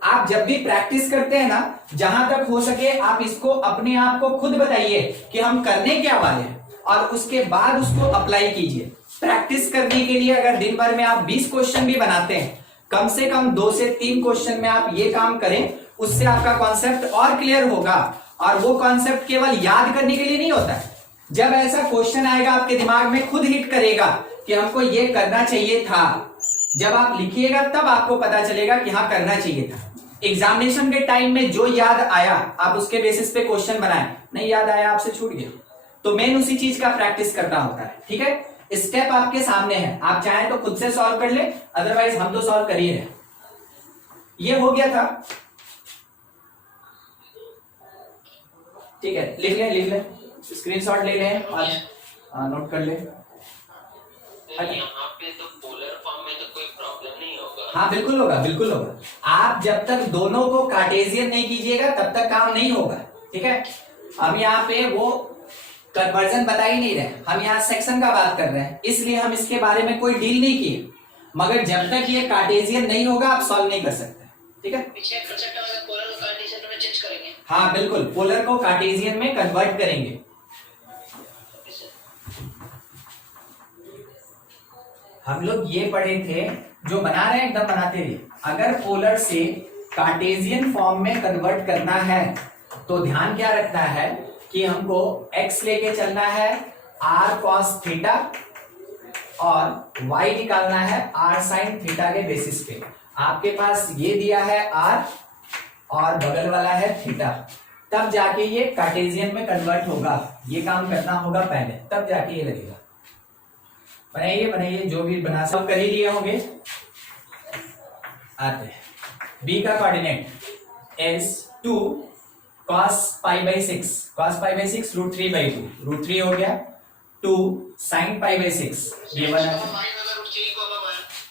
आप जब भी प्रैक्टिस करते हैं ना, जहां तक हो सके आप इसको अपने आप को खुद बताइए कि हम करने क्या वाले हैं, और उसके बाद उसको अप्लाई कीजिए। प्रैक्टिस करने के लिए अगर दिन भर में आप 20 क्वेश्चन भी बनाते हैं, कम से कम 2 से 3 क्वेश्चन में आप ये काम करें, उससे आपका कॉन्सेप्ट और क्लियर होगा। और वो कॉन्सेप्ट केवल याद करने के लिए नहीं होता है, जब ऐसा क्वेश्चन आएगा आपके दिमाग में खुद हिट करेगा कि हमको ये करना चाहिए था, जब आप लिखिएगा तब आपको पता चलेगा कि हाँ करना चाहिए था। एग्जामिनेशन के टाइम में जो याद आया आप उसके बेसिस पे क्वेश्चन बनाएं, नहीं याद आया आपसे छूट गया, तो मेन उसी चीज का प्रैक्टिस करना होता है। ठीक है, स्टेप आपके सामने है, आप चाहें तो खुद से सॉल्व कर ले, अदरवाइज हम तो सॉल्व कर ही रहे। ये हो गया था, ठीक है, लिख ले, स्क्रीनशॉट ले लें और नोट कर ले। यहाँ पे तो पोलर फॉर्म में तो कोई प्रॉब्लम नहीं होगा। हाँ बिल्कुल होगा। आप जब तक दोनों को कार्टेशियन नहीं कीजिएगा तब तक काम नहीं होगा। ठीक है, हम यहाँ पे वो कन्वर्जन बता ही नहीं रहे, हम यहाँ सेक्शन का बात कर रहे हैं, इसलिए हम इसके बारे में कोई डील नहीं किए। मगर जब तक ये कार्टेशियन नहीं होगा आप सॉल्व नहीं कर सकते। ठीक है, पीछे कंसेप्ट है, पोलर को कार्टेशियन में चेंज करेंगे। हाँ बिल्कुल, पोलर को कार्टेशियन में कन्वर्ट करेंगे। हम लोग ये पढ़े थे, जो बना रहे हैं एकदम बनाते रहिए। अगर पोलर से कार्टेशियन फॉर्म में कन्वर्ट करना है तो ध्यान क्या रखना है कि हमको x लेके चलना है r cos थीटा और y निकालना है r sin थीटा के बेसिस पे। आपके पास ये दिया है r और बगल वाला है थीटा, तब जाके ये कार्टेशियन में कन्वर्ट होगा। ये काम करना होगा पहले, तब जाके ये लगेगा। बनाइए जो भी बना सब कर ही लिए होंगे। आते बी का coordinate is 2 cos pi by 6, cos pi by 6 √3/2, √3 हो गया, 2 sin पाई बाई 6, ये बना है।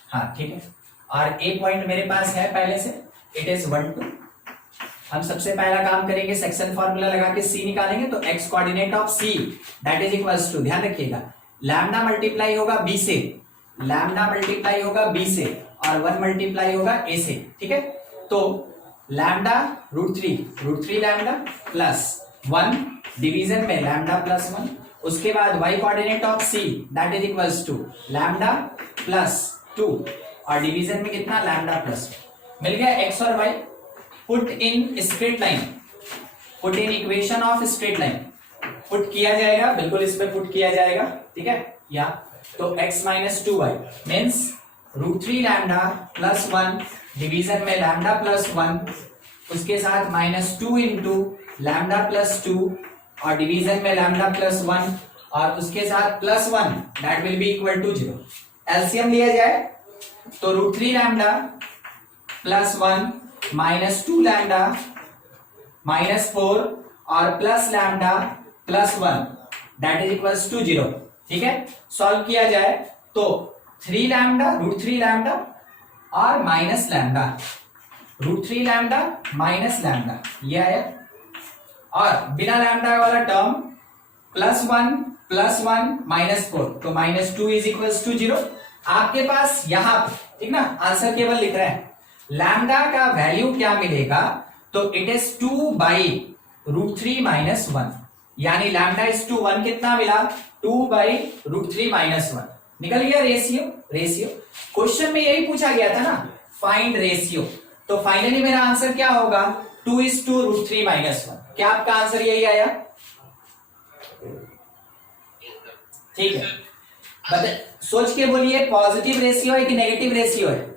हाँ ठीक है, और एक पॉइंट मेरे पास है पहले से, इट इज 1 2। हम सबसे पहला काम करेंगे, सेक्शन फॉर्मूला लगा के c निकालेंगे, तो x coordinate of c that is equals to, ध्यान रखिएगा, लैम्डा मल्टीप्लाई होगा b से, लैम्डा मल्टीप्लाई होगा b से, और 1 मल्टीप्लाई होगा a से, ठीक है। तो लैम्डा √3 लैम्डा प्लस 1 डिवीजन में लैम्डा प्लस 1, उसके बाद y coordinate of c that is equals to lambda plus 2, और डिवीजन में कितना, लैम्डा प्लस 1। मिल गया x और y, put in straight line, put in equation of straight line, put किया जाएगा, बिल्कुल इस पे पुट किया जाएगा, ठीक है। या तो x minus 2y means √3 lambda plus 1 division में लैम्डा प्लस 1, उसके साथ -2 इंटू लैम्डा प्लस 2, और डिवीजन में लैम्डा प्लस 1, और उसके साथ plus 1 that will be equal to 0। LCM लिया जाए तो √3 लैम्डा प्लस 1 -2 लैम्डा -4 और plus lambda plus 1 that is equals to 0, ठीक है। सॉल्व किया जाए तो 3 लैम्डा √3 लैम्डा और minus lambda, √3 lambda minus lambda, ये आया, और बिना लैम्डा वाला टर्म +1 +1 -4, तो -2 इज इक्वल्स टू 0। आपके पास यहां पे, ठीक ना, आंसर केवल लिख रहे हैं, लैम्डा का वैल्यू क्या मिलेगा, तो इट इज 2/√3 - 1, यानी लैम्डा इज टू 1 कितना मिला, 2/√3 - 1, निकल गया रेशियो। क्वेश्चन में यही पूछा गया था ना, फाइंड रेशियो, तो फाइनली मेरा आंसर क्या होगा, 2:√3 - 1। क्या आपका आंसर यही आया, ठीक है। सोच के बोलिए, पॉजिटिव रेशियो है कि नेगेटिव रेशियो है,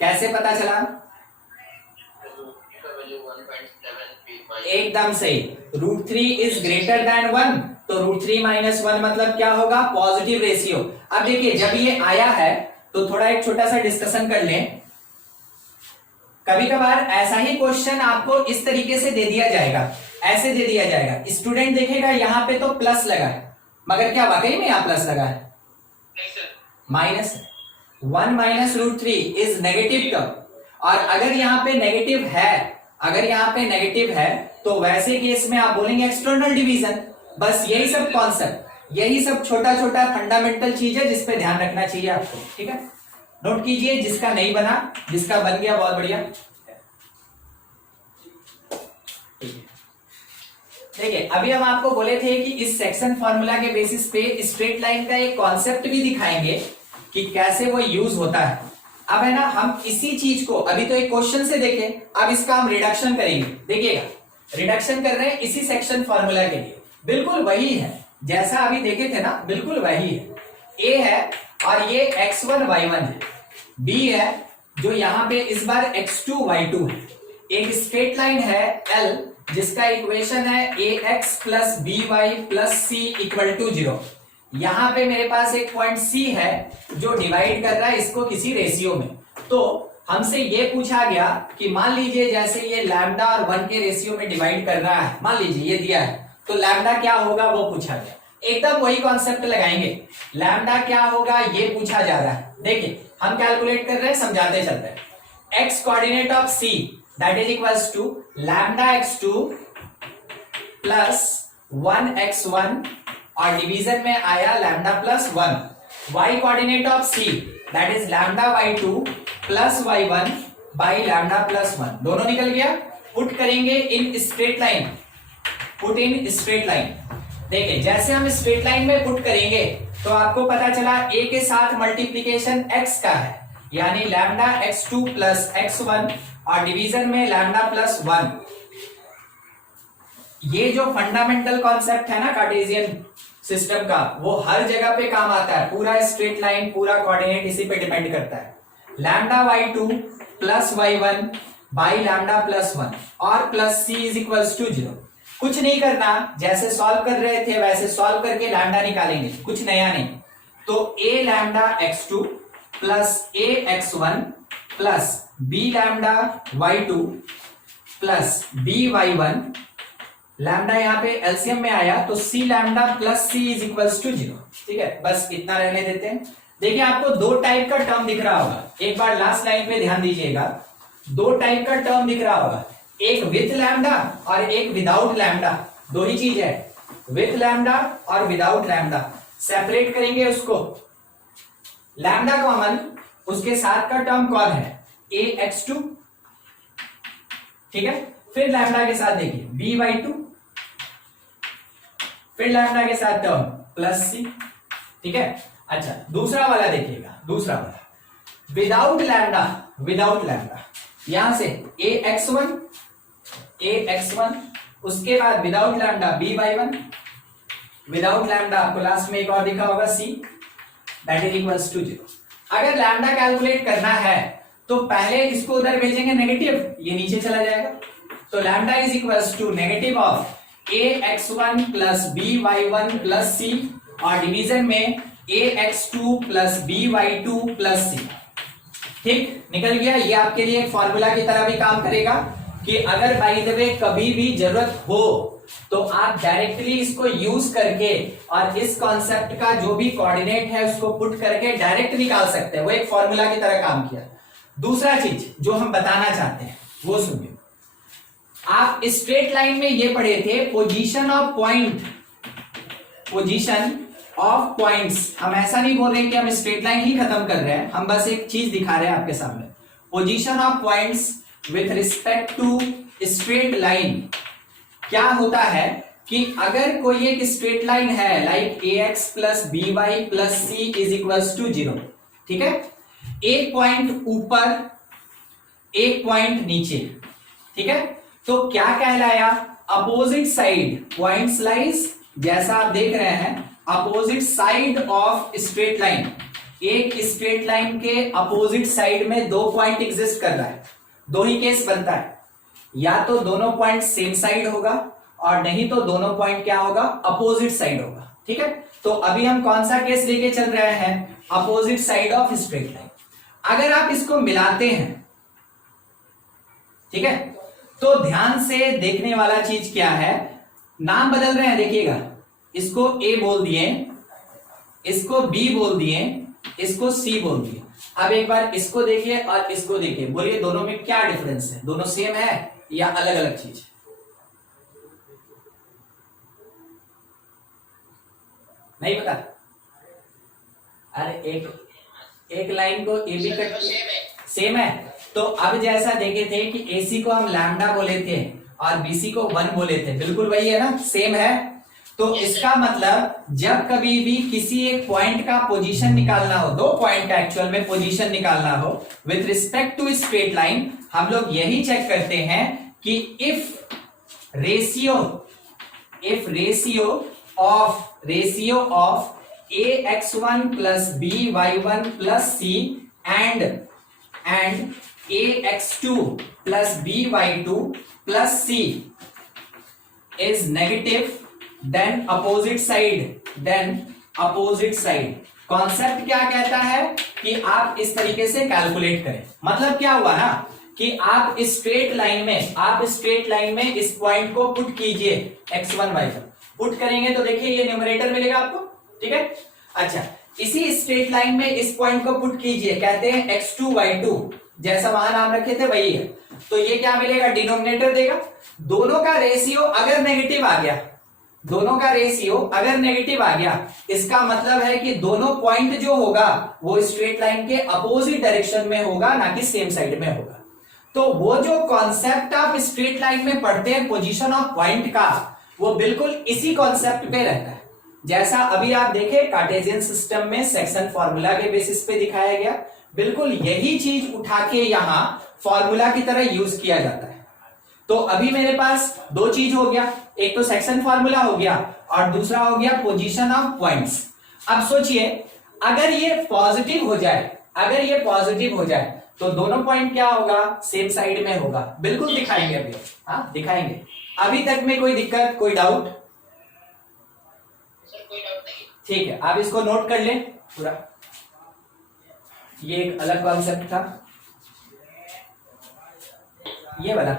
कैसे पता चला, एकदम सही, √3 इज ग्रेटर देन 1, तो √3 - 1 मतलब क्या होगा, पॉजिटिव रेशियो। अब देखिए जब ये आया है तो थोड़ा एक छोटा सा डिस्कशन कर लें। कभी कभार ऐसा ही क्वेश्चन आपको इस तरीके से दे दिया जाएगा, ऐसे दे दिया जाएगा, स्टूडेंट देखेगा यहाँ पे तो प्लस लगा है, मगर क्या वाकई में यहाँ प्लस लगा है, माइनस है। 1 - √3 इज नेगेटिव टर्म, और अगर यहाँ पे नेगेटिव है, अगर यहाँ पे नेगेटिव है तो वैसे केस में आप बोलेंगे एक्सटर्नल डिवीजन। बस यही सब कॉन्सेप्ट, यही सब छोटा छोटा फंडामेंटल चीज है जिस पे ध्यान रखना चाहिए आपको, ठीक है। नोट कीजिए, जिसका नहीं बना, जिसका बन गया बहुत बढ़िया। देखिए अभी हम आपको बोले थे कि इस सेक्शन फॉर्मूला के बेसिस पे स्ट्रेट लाइन का एक कॉन्सेप्ट भी दिखाएंगे कि कैसे वो यूज होता है। अब है ना, हम इसी चीज को अभी तो एक क्वेश्चन से देखें, अब इसका हम रिडक्शन करेंगे। देखिएगा, रिडक्शन कर रहे हैं इसी सेक्शन फॉर्मूला के लिए, बिल्कुल वही है जैसा अभी देखे थे ना, बिल्कुल वही है। ए है और ये x1 y1 है, b है जो यहाँ पे इस बार x2 y2 है, एक स्ट्रेट लाइन है l जिसका इक्वेशन है ax + by + c = 0। यहां पे मेरे पास एक पॉइंट C है जो डिवाइड कर रहा है इसको किसी रेशियो में। तो हमसे ये पूछा गया कि मान लीजिए जैसे ये लैम्डा और 1 के रेशियो में डिवाइड कर रहा है, मान लीजिए ये दिया है, तो लैम्डा क्या होगा वो पूछा गया। एकदम वही कॉन्सेप्ट लगाएंगे, लैम्डा क्या होगा ये पूछा जा रहा है। देखिए हम कैलकुलेट कर रहे हैं, समझाते चलते हैं। x coordinate of C that is equals to lambda x2 plus 1x1 और डिवीजन में आया lambda plus 1। y coordinate of C that is lambda y2 plus y1 by lambda plus 1, दोनों निकल गया। पुट करेंगे in straight line, put in straight line. देखिए जैसे हम स्ट्रेट लाइन में पुट करेंगे तो आपको पता चला a के साथ मल्टीप्लीकेशन x का है, यानी लैम्डा x2 प्लस x1 और डिवीजन में लैम्डा प्लस 1। ये जो फंडामेंटल कॉन्सेप्ट है ना कार्टेशियन सिस्टम का, वो हर जगह पे काम आता है। पूरा स्ट्रेट लाइन, पूरा कोऑर्डिनेट इसी पे डिपेंड करता है। Lambda y2 plus y1 by lambda plus 1 और plus c is equals to 0। कुछ नहीं करना, जैसे सॉल्व कर रहे थे वैसे सॉल्व करके लैम्डा निकालेंगे, कुछ नया नहीं। तो a lambda x2 plus a x one plus b lambda y two plus b Y one, lambda यहां पे एलसीएम में आया तो c lambda plus c is equals to 0। ठीक है, बस इतना रहने देते हैं। देखिए आपको दो टाइप का टर्म दिख रहा होगा, एक बार लास्ट लाइन पे ध्यान दीजिएगा, दो टाइप का टर्म दिख रहा होगा, एक विथ लैम्डा और एक विदाउट लैम्डा, दो ही चीज है, विथ लैम्डा और विदाउट लैम्डा। सेपरेट करेंगे उसको, लैम्डा कॉमन, उसके साथ का टर्म कौन है, ए एक्स टू। ठीक है, फिर लैम्डा के साथ देखिए बी वाई टू, फिर लैम्डा के साथ टर्म प्लस सी। ठीक है, अच्छा दूसरा वाला देखिएगा, दूसरा वाला विदाउट लैम्डा, विदाउट लैम्डा, यहां से ए एक्स वन, उसके बाद without lambda B Y one, without lambda आपको लास्ट में एक और दिखा होगा C, that is equals to 0। अगर लैम्डा कैलकुलेट करना है तो पहले इसको उधर भेजेंगे नेगेटिव, ये नीचे चला जाएगा, तो lambda is equals to negative of a x one plus b Y one plus c, और डिवीजन में a x two plus b y two plus c. ठीक, निकल गया। ये आपके लिए एक फॉर्मूला की तरह भी काम करेगा कि अगर बाय द वे कभी भी जरूरत हो तो आप डायरेक्टली इसको यूज करके और इस कॉन्सेप्ट का जो भी कोऑर्डिनेट है उसको पुट करके डायरेक्ट निकाल सकते हैं, वो एक फॉर्मूला की तरह काम किया। दूसरा चीज जो हम बताना चाहते हैं वो सुनिए, आप स्ट्रेट लाइन में ये पढ़े थे position of point, position of points. हम ऐसा नहीं बोल रहे कि हम स्ट्रेट लाइन ही खत्म कर रहे हैं, हम बस एक चीज दिखा रहे हैं आपके सामने, position of points with respect to straight line. क्या होता है कि अगर कोई एक स्ट्रेट लाइन है like a x plus b y plus c is equals to 0, ठीक है, एक पॉइंट ऊपर एक पॉइंट नीचे, ठीक है, तो क्या कहलाया, अपोजिट साइड पॉइंट्स लाइज, जैसा आप देख रहे हैं opposite side of straight line, एक स्ट्रेट लाइन के अपोजिट साइड में दो पॉइंट एग्जिस्ट कर रहा है, दो ही केस बनता है, या तो दोनों पॉइंट सेम साइड होगा और नहीं तो दोनों पॉइंट क्या होगा, अपोजिट साइड होगा। ठीक है, तो अभी हम कौन सा केस लेके चल रहे हैं, opposite side of straight line. अगर आप इसको मिलाते हैं, ठीक है, तो ध्यान से देखने वाला चीज क्या है, नाम बदल रहे हैं, देखिएगा, इसको ए बोल दिए, इसको बी बोल दिए, इसको सी बोल दिए। अब एक बार इसको देखिए और इसको देखिए, बोलिए दोनों में क्या डिफरेंस है, दोनों सेम है या अलग अलग चीज? नहीं पता? अरे एक लाइन को ए बी कट सेम है, तो अब जैसा देखे थे कि एसी को हम लैम्डा बोले थे और बीसी को 1 बोले थे, बिल्कुल वही है ना, सेम है। तो इसका मतलब जब कभी भी किसी एक पॉइंट का पोजीशन निकालना हो, दो पॉइंट का एक्चुअल में पोजीशन निकालना हो with respect to straight line, हम लोग यही चेक करते हैं कि if ratio of a x one plus b Y one plus c and a x two plus b y two plus c is negative, then opposite side. Concept क्या कहता है कि आप इस तरीके से कैलकुलेट करें। मतलब क्या हुआ ना कि आप स्ट्रेट लाइन में इस पॉइंट को पुट कीजिए, x1 y1 पुट करेंगे तो देखिए ये न्यूमरेटर मिलेगा आपको, ठीक है। अच्छा, इसी स्ट्रेट लाइन में इस पॉइंट को पुट कीजिए, कहते हैं x2 y2, जैसा वहां नाम रखे थे वही है, तो ये क्या मिलेगा, डिनोमिनेटर देगा। दोनों का रेशियो अगर नेगेटिव आ गया, इसका मतलब है कि दोनों पॉइंट जो होगा वो स्ट्रेट लाइन के अपोजिट डायरेक्शन में होगा, ना कि सेम साइड में होगा। तो वो जो कॉन्सेप्ट आप स्ट्रेट लाइन में पढ़ते हैं पोजीशन ऑफ पॉइंट का, वो बिल्कुल इसी कॉन्सेप्ट पे रहता है। जैसा अभी आप देखे कार्टेशियन सिस्टम में सेक्शन फॉर्मूला के बेसिस पे दिखाया गया, बिल्कुल यही चीज उठा के यहां फॉर्मूला की तरह यूज किया जाता है। तो अभी मेरे पास दो चीज हो गया, एक तो सेक्शन फॉर्मूला हो गया और दूसरा हो गया पोजीशन ऑफ पॉइंट्स। अब सोचिए अगर ये पॉजिटिव हो जाए तो दोनों पॉइंट क्या होगा, सेम साइड में होगा। बिल्कुल दिखाएंगे अभी, हाँ दिखाएंगे। अभी तक में कोई दिक्कत, कोई डाउट? सर कोई डाउट नहीं। ठीक है, आप इसको नोट कर लें पूरा। ये एक अलग कॉन्सेप्ट था, ये वाला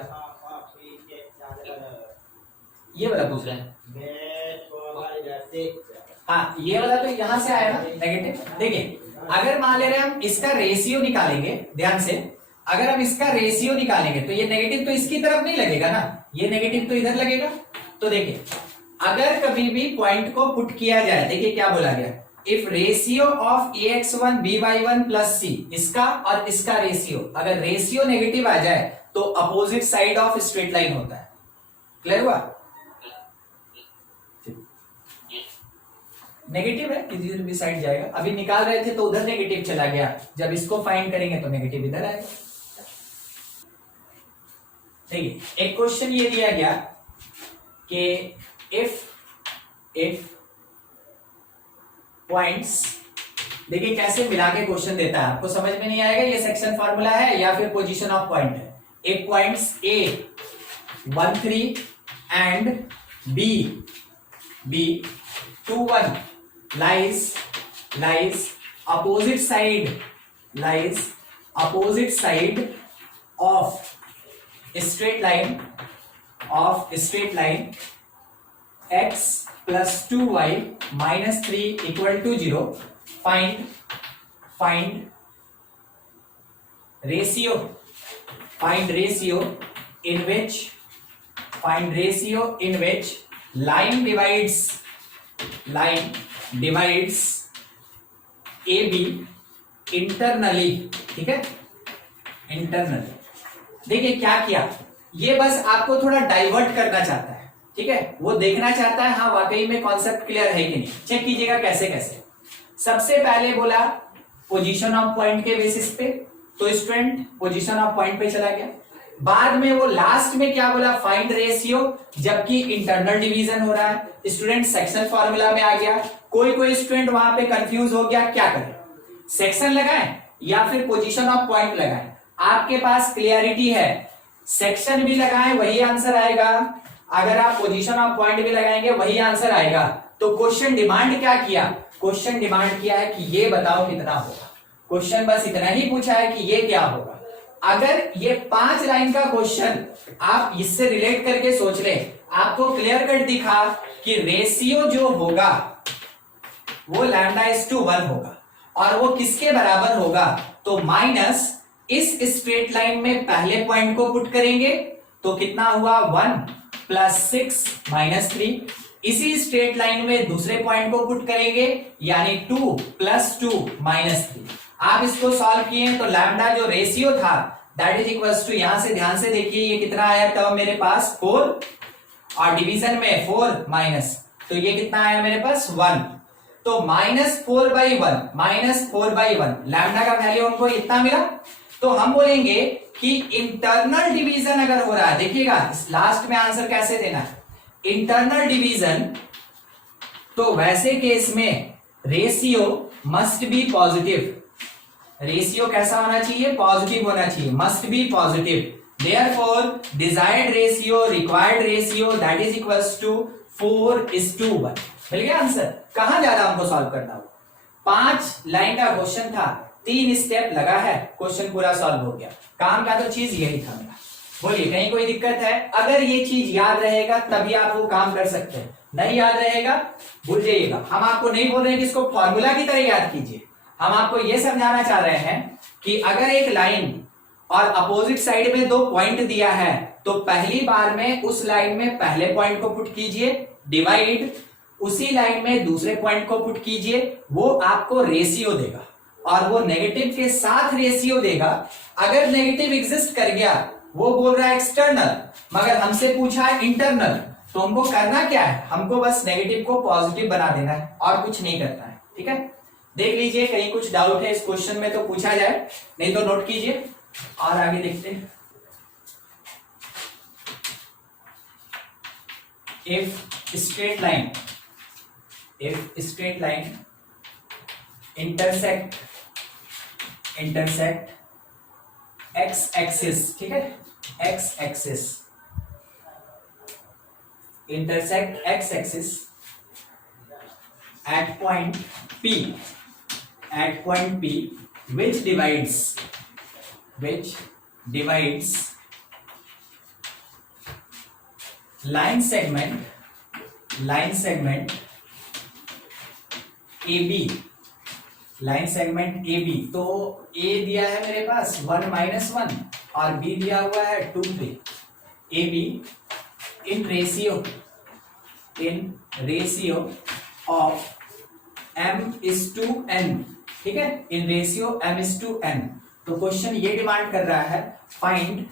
पूछ रहे हैं। हाँ, ये वाला तो यहाँ से आया ना नेगेटिव। देखिए अगर मान ले रहे हैं हम इसका रेशियो निकालेंगे, ध्यान से, अगर हम इसका रेशियो निकालेंगे तो ये नेगेटिव तो इसकी तरफ नहीं लगेगा ना, ये नेगेटिव तो इधर लगेगा। तो देखिए अगर कभी भी पॉइंट को पुट किया जाए, देखिए क्या बोला गया, if ratio of ax1 by1 plus c, इसका और इसका रेशियो, अगर रेशियो नेगेटिव आ जाए तो opposite side of straight line होता है। क्लियर हुआ? नेगेटिव है, किसी भी साइड जाएगा। अभी निकाल रहे थे तो उधर नेगेटिव चला गया, जब इसको फाइंड करेंगे तो नेगेटिव इधर आएगा। देखिए एक क्वेश्चन ये दिया गया कि इफ पॉइंट्स, देखिए कैसे मिला के क्वेश्चन देता है, आपको समझ में नहीं आएगा ये सेक्शन फार्मूला है या फिर पोजीशन ऑफ पॉइंट है। एक points A 1 3 and B 2 1 lies opposite side of straight line x plus 2y minus 3 equal to 0. Find ratio in which line divides AB internally, ठीक है, इंटरनली। देखिए क्या किया, ये बस आपको थोड़ा डाइवर्ट करना चाहता है, ठीक है, वो देखना चाहता है हाँ वाकई में कॉन्सेप्ट क्लियर है कि नहीं। चेक कीजिएगा कैसे कैसे। सबसे पहले बोला पोजीशन ऑफ पॉइंट के बेसिस पे, तो स्टूडेंट पोजीशन ऑफ पॉइंट पे चला गया। बाद में वो लास्ट में क्या बोला, फाइंड रेशियो, जबकि इंटरनल डिवीजन हो रहा है। स्टूडेंट सेक्शन फॉर्मूला में आ गया। कोई स्टूडेंट वहां पे कंफ्यूज हो गया, क्या करें, सेक्शन लगाएं या फिर पोजीशन ऑफ पॉइंट लगाएं? आपके पास क्लियरिटी है, सेक्शन भी लगाएं वही आंसर आएगा, अगर आप पोजीशन ऑफ पॉइंट भी लगाएंगे वही आंसर आएगा। तो क्वेश्चन डिमांड क्या किया, क्वेश्चन डिमांड किया है कि ये बताओ कितना होगा। क्वेश्चन बस इतना ही पूछा है कि ये क्या होगा। अगर ये 5 लाइन का क्वेश्चन आप इससे रिलेट करके सोच ले, आपको क्लियर कट दिखा कि रेशियो जो होगा वो λ/1 होगा, और वो किसके बराबर होगा, तो माइनस इस स्ट्रेट लाइन में पहले पॉइंट को पुट करेंगे तो कितना हुआ 1 प्लस 6 माइनस 3, इसी स्ट्रेट लाइन में दूसरे पॉइंट को पुट करेंगे यानी 2 प्लस 2 माइनस 3। आप इसको सॉल्व किए तो लैम्डा जो रेशियो था दैट इज इक्वल्स टू, यहां से ध्यान से देखिए ये कितना आया टर्म मेरे पास 4, और डिवीजन में 4 माइनस, तो ये कितना आया मेरे पास 1, तो -4/1 लैम्डा का वैल्यू हमको इतना मिला। तो हम बोलेंगे कि इंटरनल डिवीजन अगर हो रहा है, देखिएगा लास्ट में आंसर कैसे देना है, इंटरनल डिवीजन, तो वैसे केस में ratio must be positive. Ratio कैसा होना चाहिए, पॉजिटिव होना चाहिए, must be positive. Therefore, desired ratio, required ratio that is equals to 4:1। मिल गया आंसर। कहां ज्यादा हमको सॉल्व करना हो, 5 लाइन का क्वेश्चन था, 3 स्टेप लगा है, क्वेश्चन पूरा सॉल्व हो गया। काम का तो चीज यही था मेरा। बोलिए कहीं कोई दिक्कत है? अगर ये चीज याद रहेगा तभी आप वो काम कर सकते हैं, नहीं याद रहेगा भूल जाइएगा। हम आपको नहीं बोल रहे हैं कि इसको फॉर्मूला की तरह याद कीजिए, हम आपको ये समझाना चाह रहे हैं कि अगर एक लाइन और अपोजिट साइड में 2 पॉइंट दिया है तो पहली बार में उस लाइन में पहले पॉइंट को पुट कीजिए, डिवाइड उसी लाइन में दूसरे पॉइंट को पुट कीजिए, वो आपको रेशियो देगा, और वो नेगेटिव के साथ रेशियो देगा। अगर नेगेटिव एग्जिस्ट कर गया, वो बोल रहा है एक्सटर्नल, मगर हमसे पूछा है इंटरनल, तो हमको करना क्या है, हमको बस नेगेटिव को पॉजिटिव बना देना है और कुछ नहीं करना है। ठीक है, देख लीजिए कहीं कुछ डाउट है इस क्वेश्चन में तो पूछा जाए, नहीं तो नोट कीजिए और आगे देखते हैं। If straight line intersect x axis, ठीक है, x axis intersect x axis at point P which divides line segment AB, line segment AB। तो A दिया है मेरे पास 1 - 1 और B दिया हुआ है 2 3। AB in ratio of M/N, ठीक है, इन रेशियो M/N। तो क्वेश्चन ये डिमांड कर रहा है फाइंड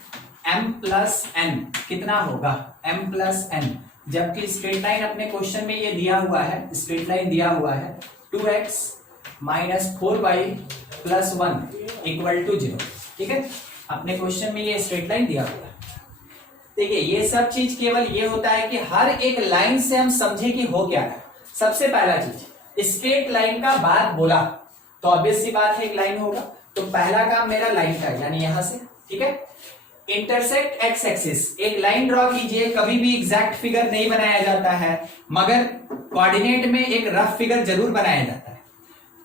M+N कितना होगा, M+N, जबकि स्ट्रेट लाइन अपने क्वेश्चन में ये दिया हुआ है, स्ट्रेट लाइन दिया हुआ है 2x - 4y + 1 = 0, ठीक है, अपने क्वेश्चन में ये स्ट्रेट लाइन दिया हुआ है। देखिए ये सब चीज केवल ये होता है कि हर एक लाइन से हम समझे कि हो क्या है। सबसे पहला चीज स्ट्रेट लाइन का बात बोला तो ऑब्वियस सी बात है एक लाइन होगा, तो पहला काम मेरा लाइन का यानी यहां से, ठीक है। इंटरसेक्ट एक्स एक्सिस, एक लाइन ड्रॉ कीजिए, कभी भी एग्जैक्ट फिगर नहीं बनाया जाता है मगर कोऑर्डिनेट में एक रफ फिगर जरूर बनाया जाता है।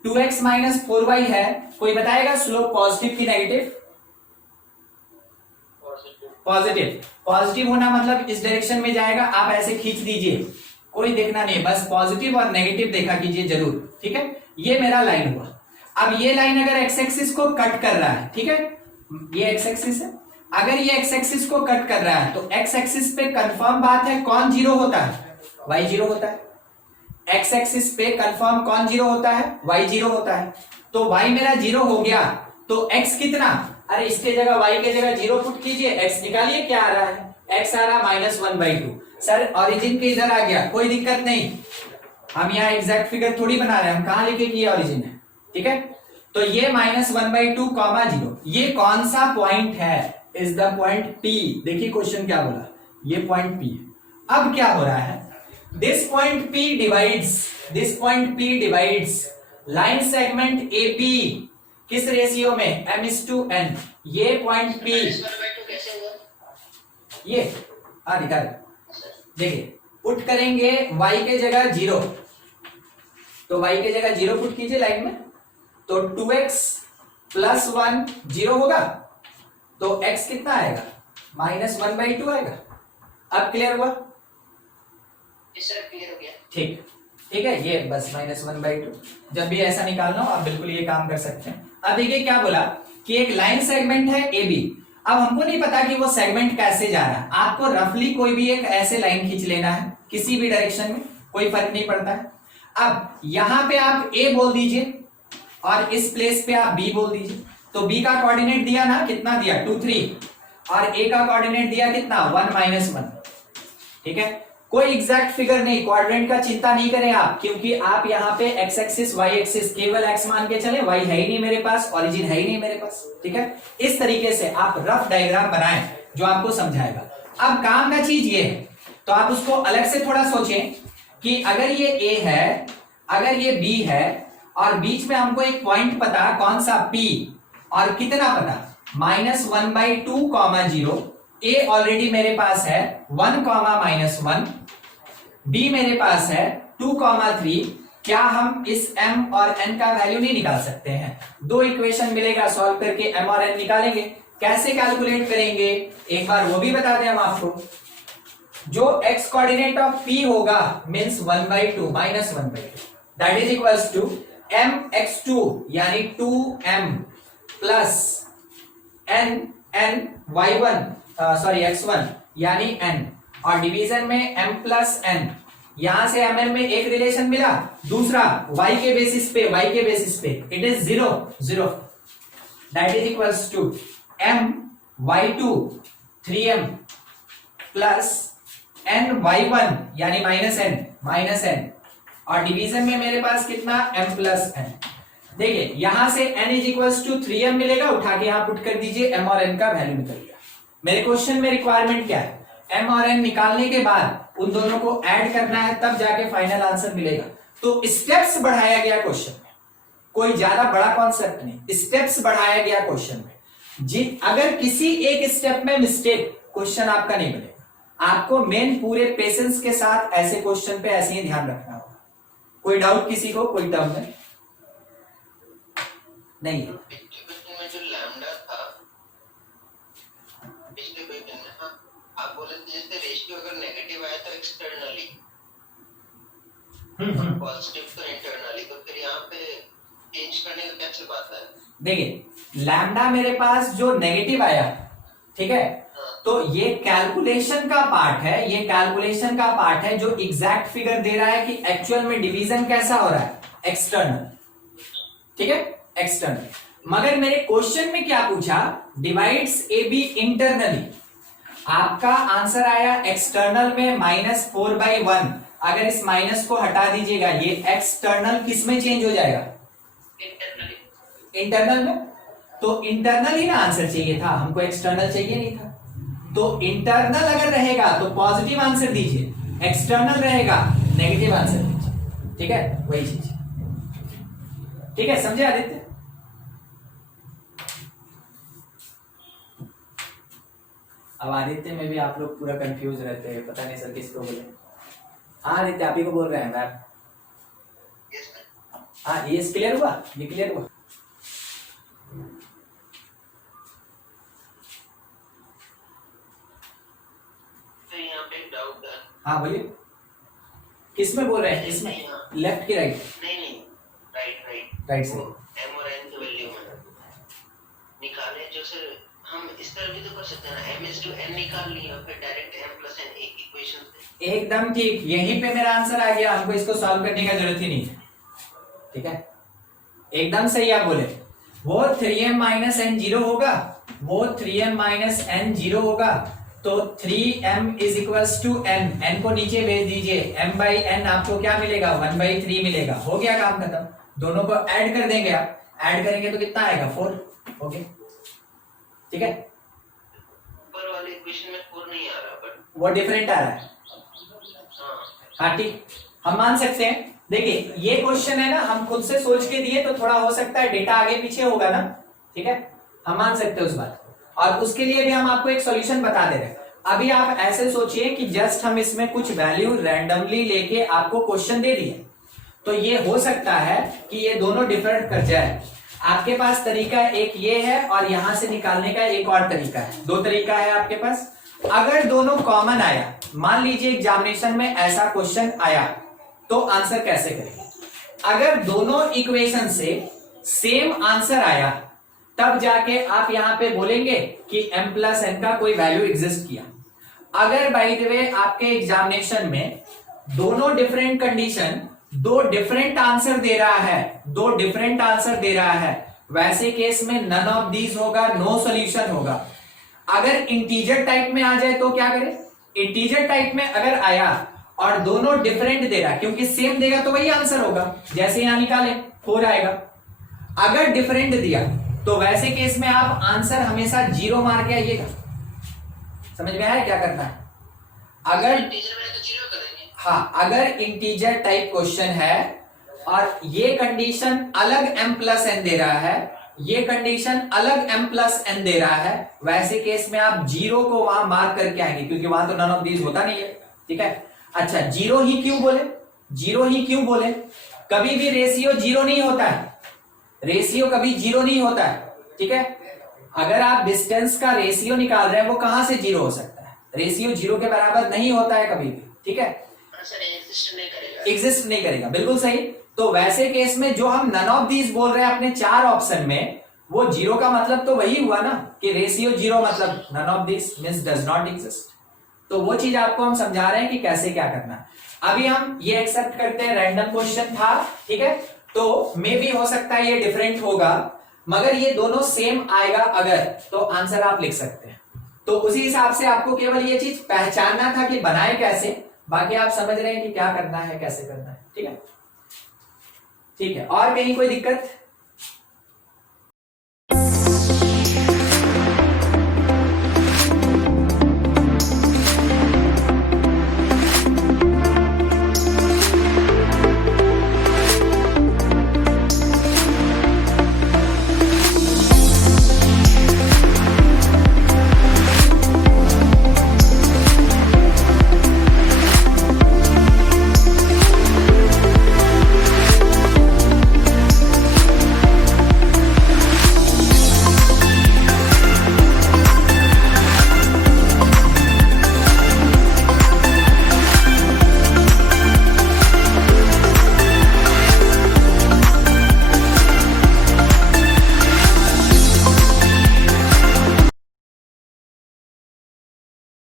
2x - 4y है, कोई बताएगा स्लोप पॉजिटिव की नेगेटिव? पॉजिटिव। पॉजिटिव होना मतलब इस डायरेक्शन में जाएगा, आप ऐसे खींच दीजिए, कोई देखना नहीं, बस पॉजिटिव और नेगेटिव देखा कीजिए जरूर, ठीक है। ये मेरा लाइन हुआ। अब ये लाइन अगर एक्स एक्सिस को कट कर रहा है, ठीक है, ये एक्स एक्सिस है, अगर ये एक्स एक्सिस को कट कर रहा है तो एक्स एक्सिस पे कंफर्म बात है कौन जीरो होता है, वाई जीरो होता है। एक्स एक्सिस पे कंफर्म कौन जीरो होता है, वाई जीरो होता है। तो वाई मेरा जीरो हो गया तो एक्स कितना, अरे इसके जगह वाई के जगह जीरो पुट कीजिए, एक्स निकालिए, क्या आ रहा है, एक्स आ रहा -1/2। सर ऑरिजिन के इधर आ गया, कोई दिक्कत नहीं, हम यहाँ एग्जैक्ट फिगर थोड़ी बना रहे हैं, हम कहां लिखे कि ये ऑरिजिन है, ठीक है। तो ये -1/2, 0, ये कौन सा पॉइंट है, इज द पॉइंट P। देखिए क्वेश्चन क्या बोला, ये पॉइंट P है। अब क्या हो रहा है, this point P divides line segment AP किस रेशियो में, M/N। ये पॉइंट P, -1/2 कैसे हुआ? ये दिखा देखिए, पुट करेंगे y के जगह 0, तो y के जगह 0 पुट कीजिए लाइन में, तो 2x + 1 0 होगा, तो x कितना आएगा, -1/2 आएगा। अब क्लियर हुआ? सर क्लियर हो गया। ठीक है, ये बस -1/2, जब भी ऐसा निकालना हो आप बिल्कुल ये काम कर सकते हैं। अब देखिए क्या बोला कि एक लाइन सेगमेंट है AB। अब हमको नहीं पता कि वो सेगमेंट कैसे जा रहा है, आपको रफली कोई भी एक ऐसे लाइन खींच लेना है किसी भी डायरेक्शन में, कोई फर्क नहीं पड़ता है। अब यहां पे आप A बोल दीजिए और इस प्लेस पे आप B बोल दीजिए, तो B का कोऑर्डिनेट दिया ना, कितना दिया 2 3, और A का कोऑर्डिनेट दिया कितना 1 - 1, ठीक है। कोई एग्जैक्ट फिगर नहीं, कोऑर्डिनेट का चिंता नहीं करें आप, क्योंकि आप यहाँ पे एक्स एक्सिस वाई एक्सिस केवल एक्स मान के चले, वाई है ही नहीं मेरे पास, ऑरिजिन है ही नहीं मेरे पास, ठीक है। इस तरीके से आप रफ डायग्राम बनाएं जो आपको समझाएगा। अब काम का चीज ये है, तो आप उसको अलग से थोड़ा सोचें कि अगर ये A है, अगर ये B है और बीच में हमको एक पॉइंट पता कौन सा P, और कितना पता -1/2, 0। A ऑलरेडी मेरे पास है 1, -1, B मेरे पास है 2, 3। क्या हम इस M और N का वैल्यू नहीं निकाल सकते हैं? दो इक्वेशन मिलेगा, सॉल्व करके M और N निकालेंगे। कैसे कैलकुलेट करेंगे एक बार वो भी बता दें हम आपको। जो x कोऑर्डिनेट ऑफ P होगा means 1/2 -1/2, that is equals to mx2 यानी 2m प्लस x1 यानी n, और डिवीजन में m प्लस n, यहां से mn में एक रिलेशन मिला, दूसरा y के बेसिस पे it is 0 that is equals to my2 3m plus ny1 यानी -n, और डिवीजन में मेरे पास कितना m प्लस n। देखिए यहां से n is equals to 3m मिलेगा, उठा के यहां पुट कर दीजिए, m और n का वैल्यू निकल गया। मेरे क्वेश्चन में रिक्वायरमेंट क्या है, m और n निकालने के बाद उन दोनों को ऐड करना है, तब जाके फाइनल आंसर मिलेगा। तो स्टेप्स बढ़ाया गया क्वेश्चन में, कोई ज्यादा बड़ा कॉन्सेप्ट नहीं, स्टेप्स बढ़ाया गया क्वेश्चन में। जी अगर किसी एक स्टेप में मिस्टेक, क्वेश्चन आपका नहीं बनेगा। आपको मेन पूरे पेशेंस के साथ ऐसे क्वेश्चन पे ऐसे ही ध्यान रखना होगा। कोई डाउट किसी को, कोई टर्म में? नहीं है। पिछले क्वेश्चन में जो लैम्डा था, पिछले क्वेश्चन में, हाँ, आप बोले थे जैसे रेशियो अगर नेगेटिव आया तो एक्सटर्नली, पॉजिटिव तो इंटरनली, तो फिर यहाँ पे चेंज करने का क्या चल आता है? देखिए लैम्डा मेरे पास जो नेगेटिव आया, ठीक है, तो ये कैलकुलेशन का पार्ट है, ये कैलकुलेशन का पार्ट है जो एग्जैक्ट फिगर दे रहा है कि एक्चुअल में डिवीजन कैसा हो रहा है, एक्सटर्नल, ठीक है, एक्सटर्नल। मगर मेरे क्वेश्चन में क्या पूछा, डिवाइड्स ए बी इंटरनली, आपका आंसर आया एक्सटर्नल में -4/1। अगर इस माइनस को हटा दीजिएगा, ये एक्सटर्नल किस में चेंज हो जाएगा, इंटरनल में। तो इंटरनल ही ना आंसर चाहिए था, हमको एक्सटर्नल चाहिए नहीं था। तो इंटरनल अगर रहेगा तो पॉजिटिव आंसर दीजिए, एक्सटर्नल रहेगा नेगेटिव आंसर दीजिए, ठीक है, वही चीज, ठीक है, समझे आदित्य? अब आदित्य में भी आप लोग पूरा कंफ्यूज रहते हैं, पता नहीं सर किसको बोले। हाँ आदित्य आप ही को बोल रहे हैं मैम। हाँ ये क्लियर हुआ, ये क्लियर हुआ। हाँ बोलिए, किस में बोल रहे हैं, किस में, लेफ्ट की राइट? नहीं, राइट से। m और n की वैल्यू में निकाले, जो सर हम इस तरह भी तो कर सकते हैं ना, m/n निकाल लिया फिर डायरेक्ट m+n एक इक्वेशन से। एकदम ठीक, यहीं पे मेरा आंसर आ गया, हमको इसको सॉल्व करने का जरूरत ही नहीं है, ठीक है, एकदम सही आप बोले। वो 3m - n 0 होगा, वो 3m - n 0 होगा, तो 3m = n, n को नीचे भेज दीजिए, m/n आपको क्या मिलेगा, 1/3 मिलेगा, हो गया काम खत्म। दोनों को ऐड कर देंगे, आप ऐड करेंगे तो कितना आएगा, 4, ओके, ठीक है। ऊपर वाले इक्वेशन में 4 नहीं आ रहा, बट वो डिफरेंट आ रहा है, हाँ ठीक, हम मान सकते हैं। देखिए ये क्वेश्चन है ना, हम खुद से सोच के दिए तो थोड़ा हो सकता है डेटा आगे पीछे होगा ना, ठीक है, हम मान सकते हैं उस बात को, और उसके लिए भी हम आपको एक सॉल्यूशन बता दे रहे हैं। अभी आप ऐसे सोचिए कि जस्ट हम इसमें कुछ वैल्यू रैंडमली लेके आपको क्वेश्चन दे दिए, तो ये हो सकता है कि ये दोनों डिफरेंट कर जाए। आपके पास तरीका एक ये है और यहां से निकालने का एक और तरीका है, 2 तरीका है आपके पास। अगर दोनों कॉमन आया, मान लीजिए एग्जामिनेशन में ऐसा क्वेश्चन आया, तो आंसर कैसे करेंगे। अगर दोनों इक्वेशन से सेम आंसर आया, तब जाके आप यहां पे बोलेंगे कि m+n का कोई वैल्यू एग्जिस्ट किया। अगर बाय द वे आपके एग्जामिनेशन में दोनों डिफरेंट कंडीशन, 2 डिफरेंट आंसर दे रहा है, 2 डिफरेंट आंसर दे रहा है, वैसे केस में नन ऑफ दीज होगा, नो सॉल्यूशन होगा। अगर इंटीजर टाइप में आ जाए तो क्या करें, इंटीजर टाइप में अगर आया और दोनों डिफरेंट दे रहा है, क्योंकि सेम देगा तो वही आंसर होगा, जैसे यहां निकाले 4 आएगा। अगर डिफरेंट दिया तो वैसे केस में आप आंसर हमेशा 0 मार के आइएगा। समझ में आया क्या करना है? अगर इंटीजर में तो 0 करेंगे। हाँ, अगर इंटीजर टाइप क्वेश्चन है और ये कंडीशन अलग m+n दे रहा है, ये कंडीशन अलग m+n दे रहा है, वैसे केस में आप 0 को वहां मार्क करके आएंगे, क्योंकि वहां तो नन ऑफ दीज होता नहीं है, ठीक है। अच्छा 0 ही क्यों बोले, 0 ही क्यों बोले? कभी भी रेशियो 0 नहीं होता है, रेशियो कभी 0 नहीं होता है, ठीक है। अगर आप डिस्टेंस का रेशियो निकाल रहे हैं, वो कहां से 0 हो सकता है, रेशियो 0 के बराबर नहीं होता है कभी भी, ठीक है, एग्जिस्ट नहीं करेगा, एग्जिस्ट नहीं करेगा, बिल्कुल सही। तो वैसे केस में जो हम नन ऑफ दीज बोल रहे हैं अपने 4 ऑप्शन में, वो 0 का मतलब तो वही हुआ ना कि रेशियो 0 मतलब none of this means does not exist. तो वो चीज आपको हम समझा रहे हैं कि कैसे क्या करना है। अभी हम ये एक्सेप्ट करते हैं रैंडम क्वेश्चन था, ठीक है, तो मे भी हो सकता है ये डिफरेंट होगा, मगर ये दोनों सेम आएगा अगर, तो आंसर आप लिख सकते हैं। तो उसी हिसाब से आपको केवल ये चीज पहचानना था कि बनाए कैसे, बाकी आप समझ रहे हैं कि क्या करना है, कैसे करना है, ठीक है। ठीक है, और कहीं कोई दिक्कत?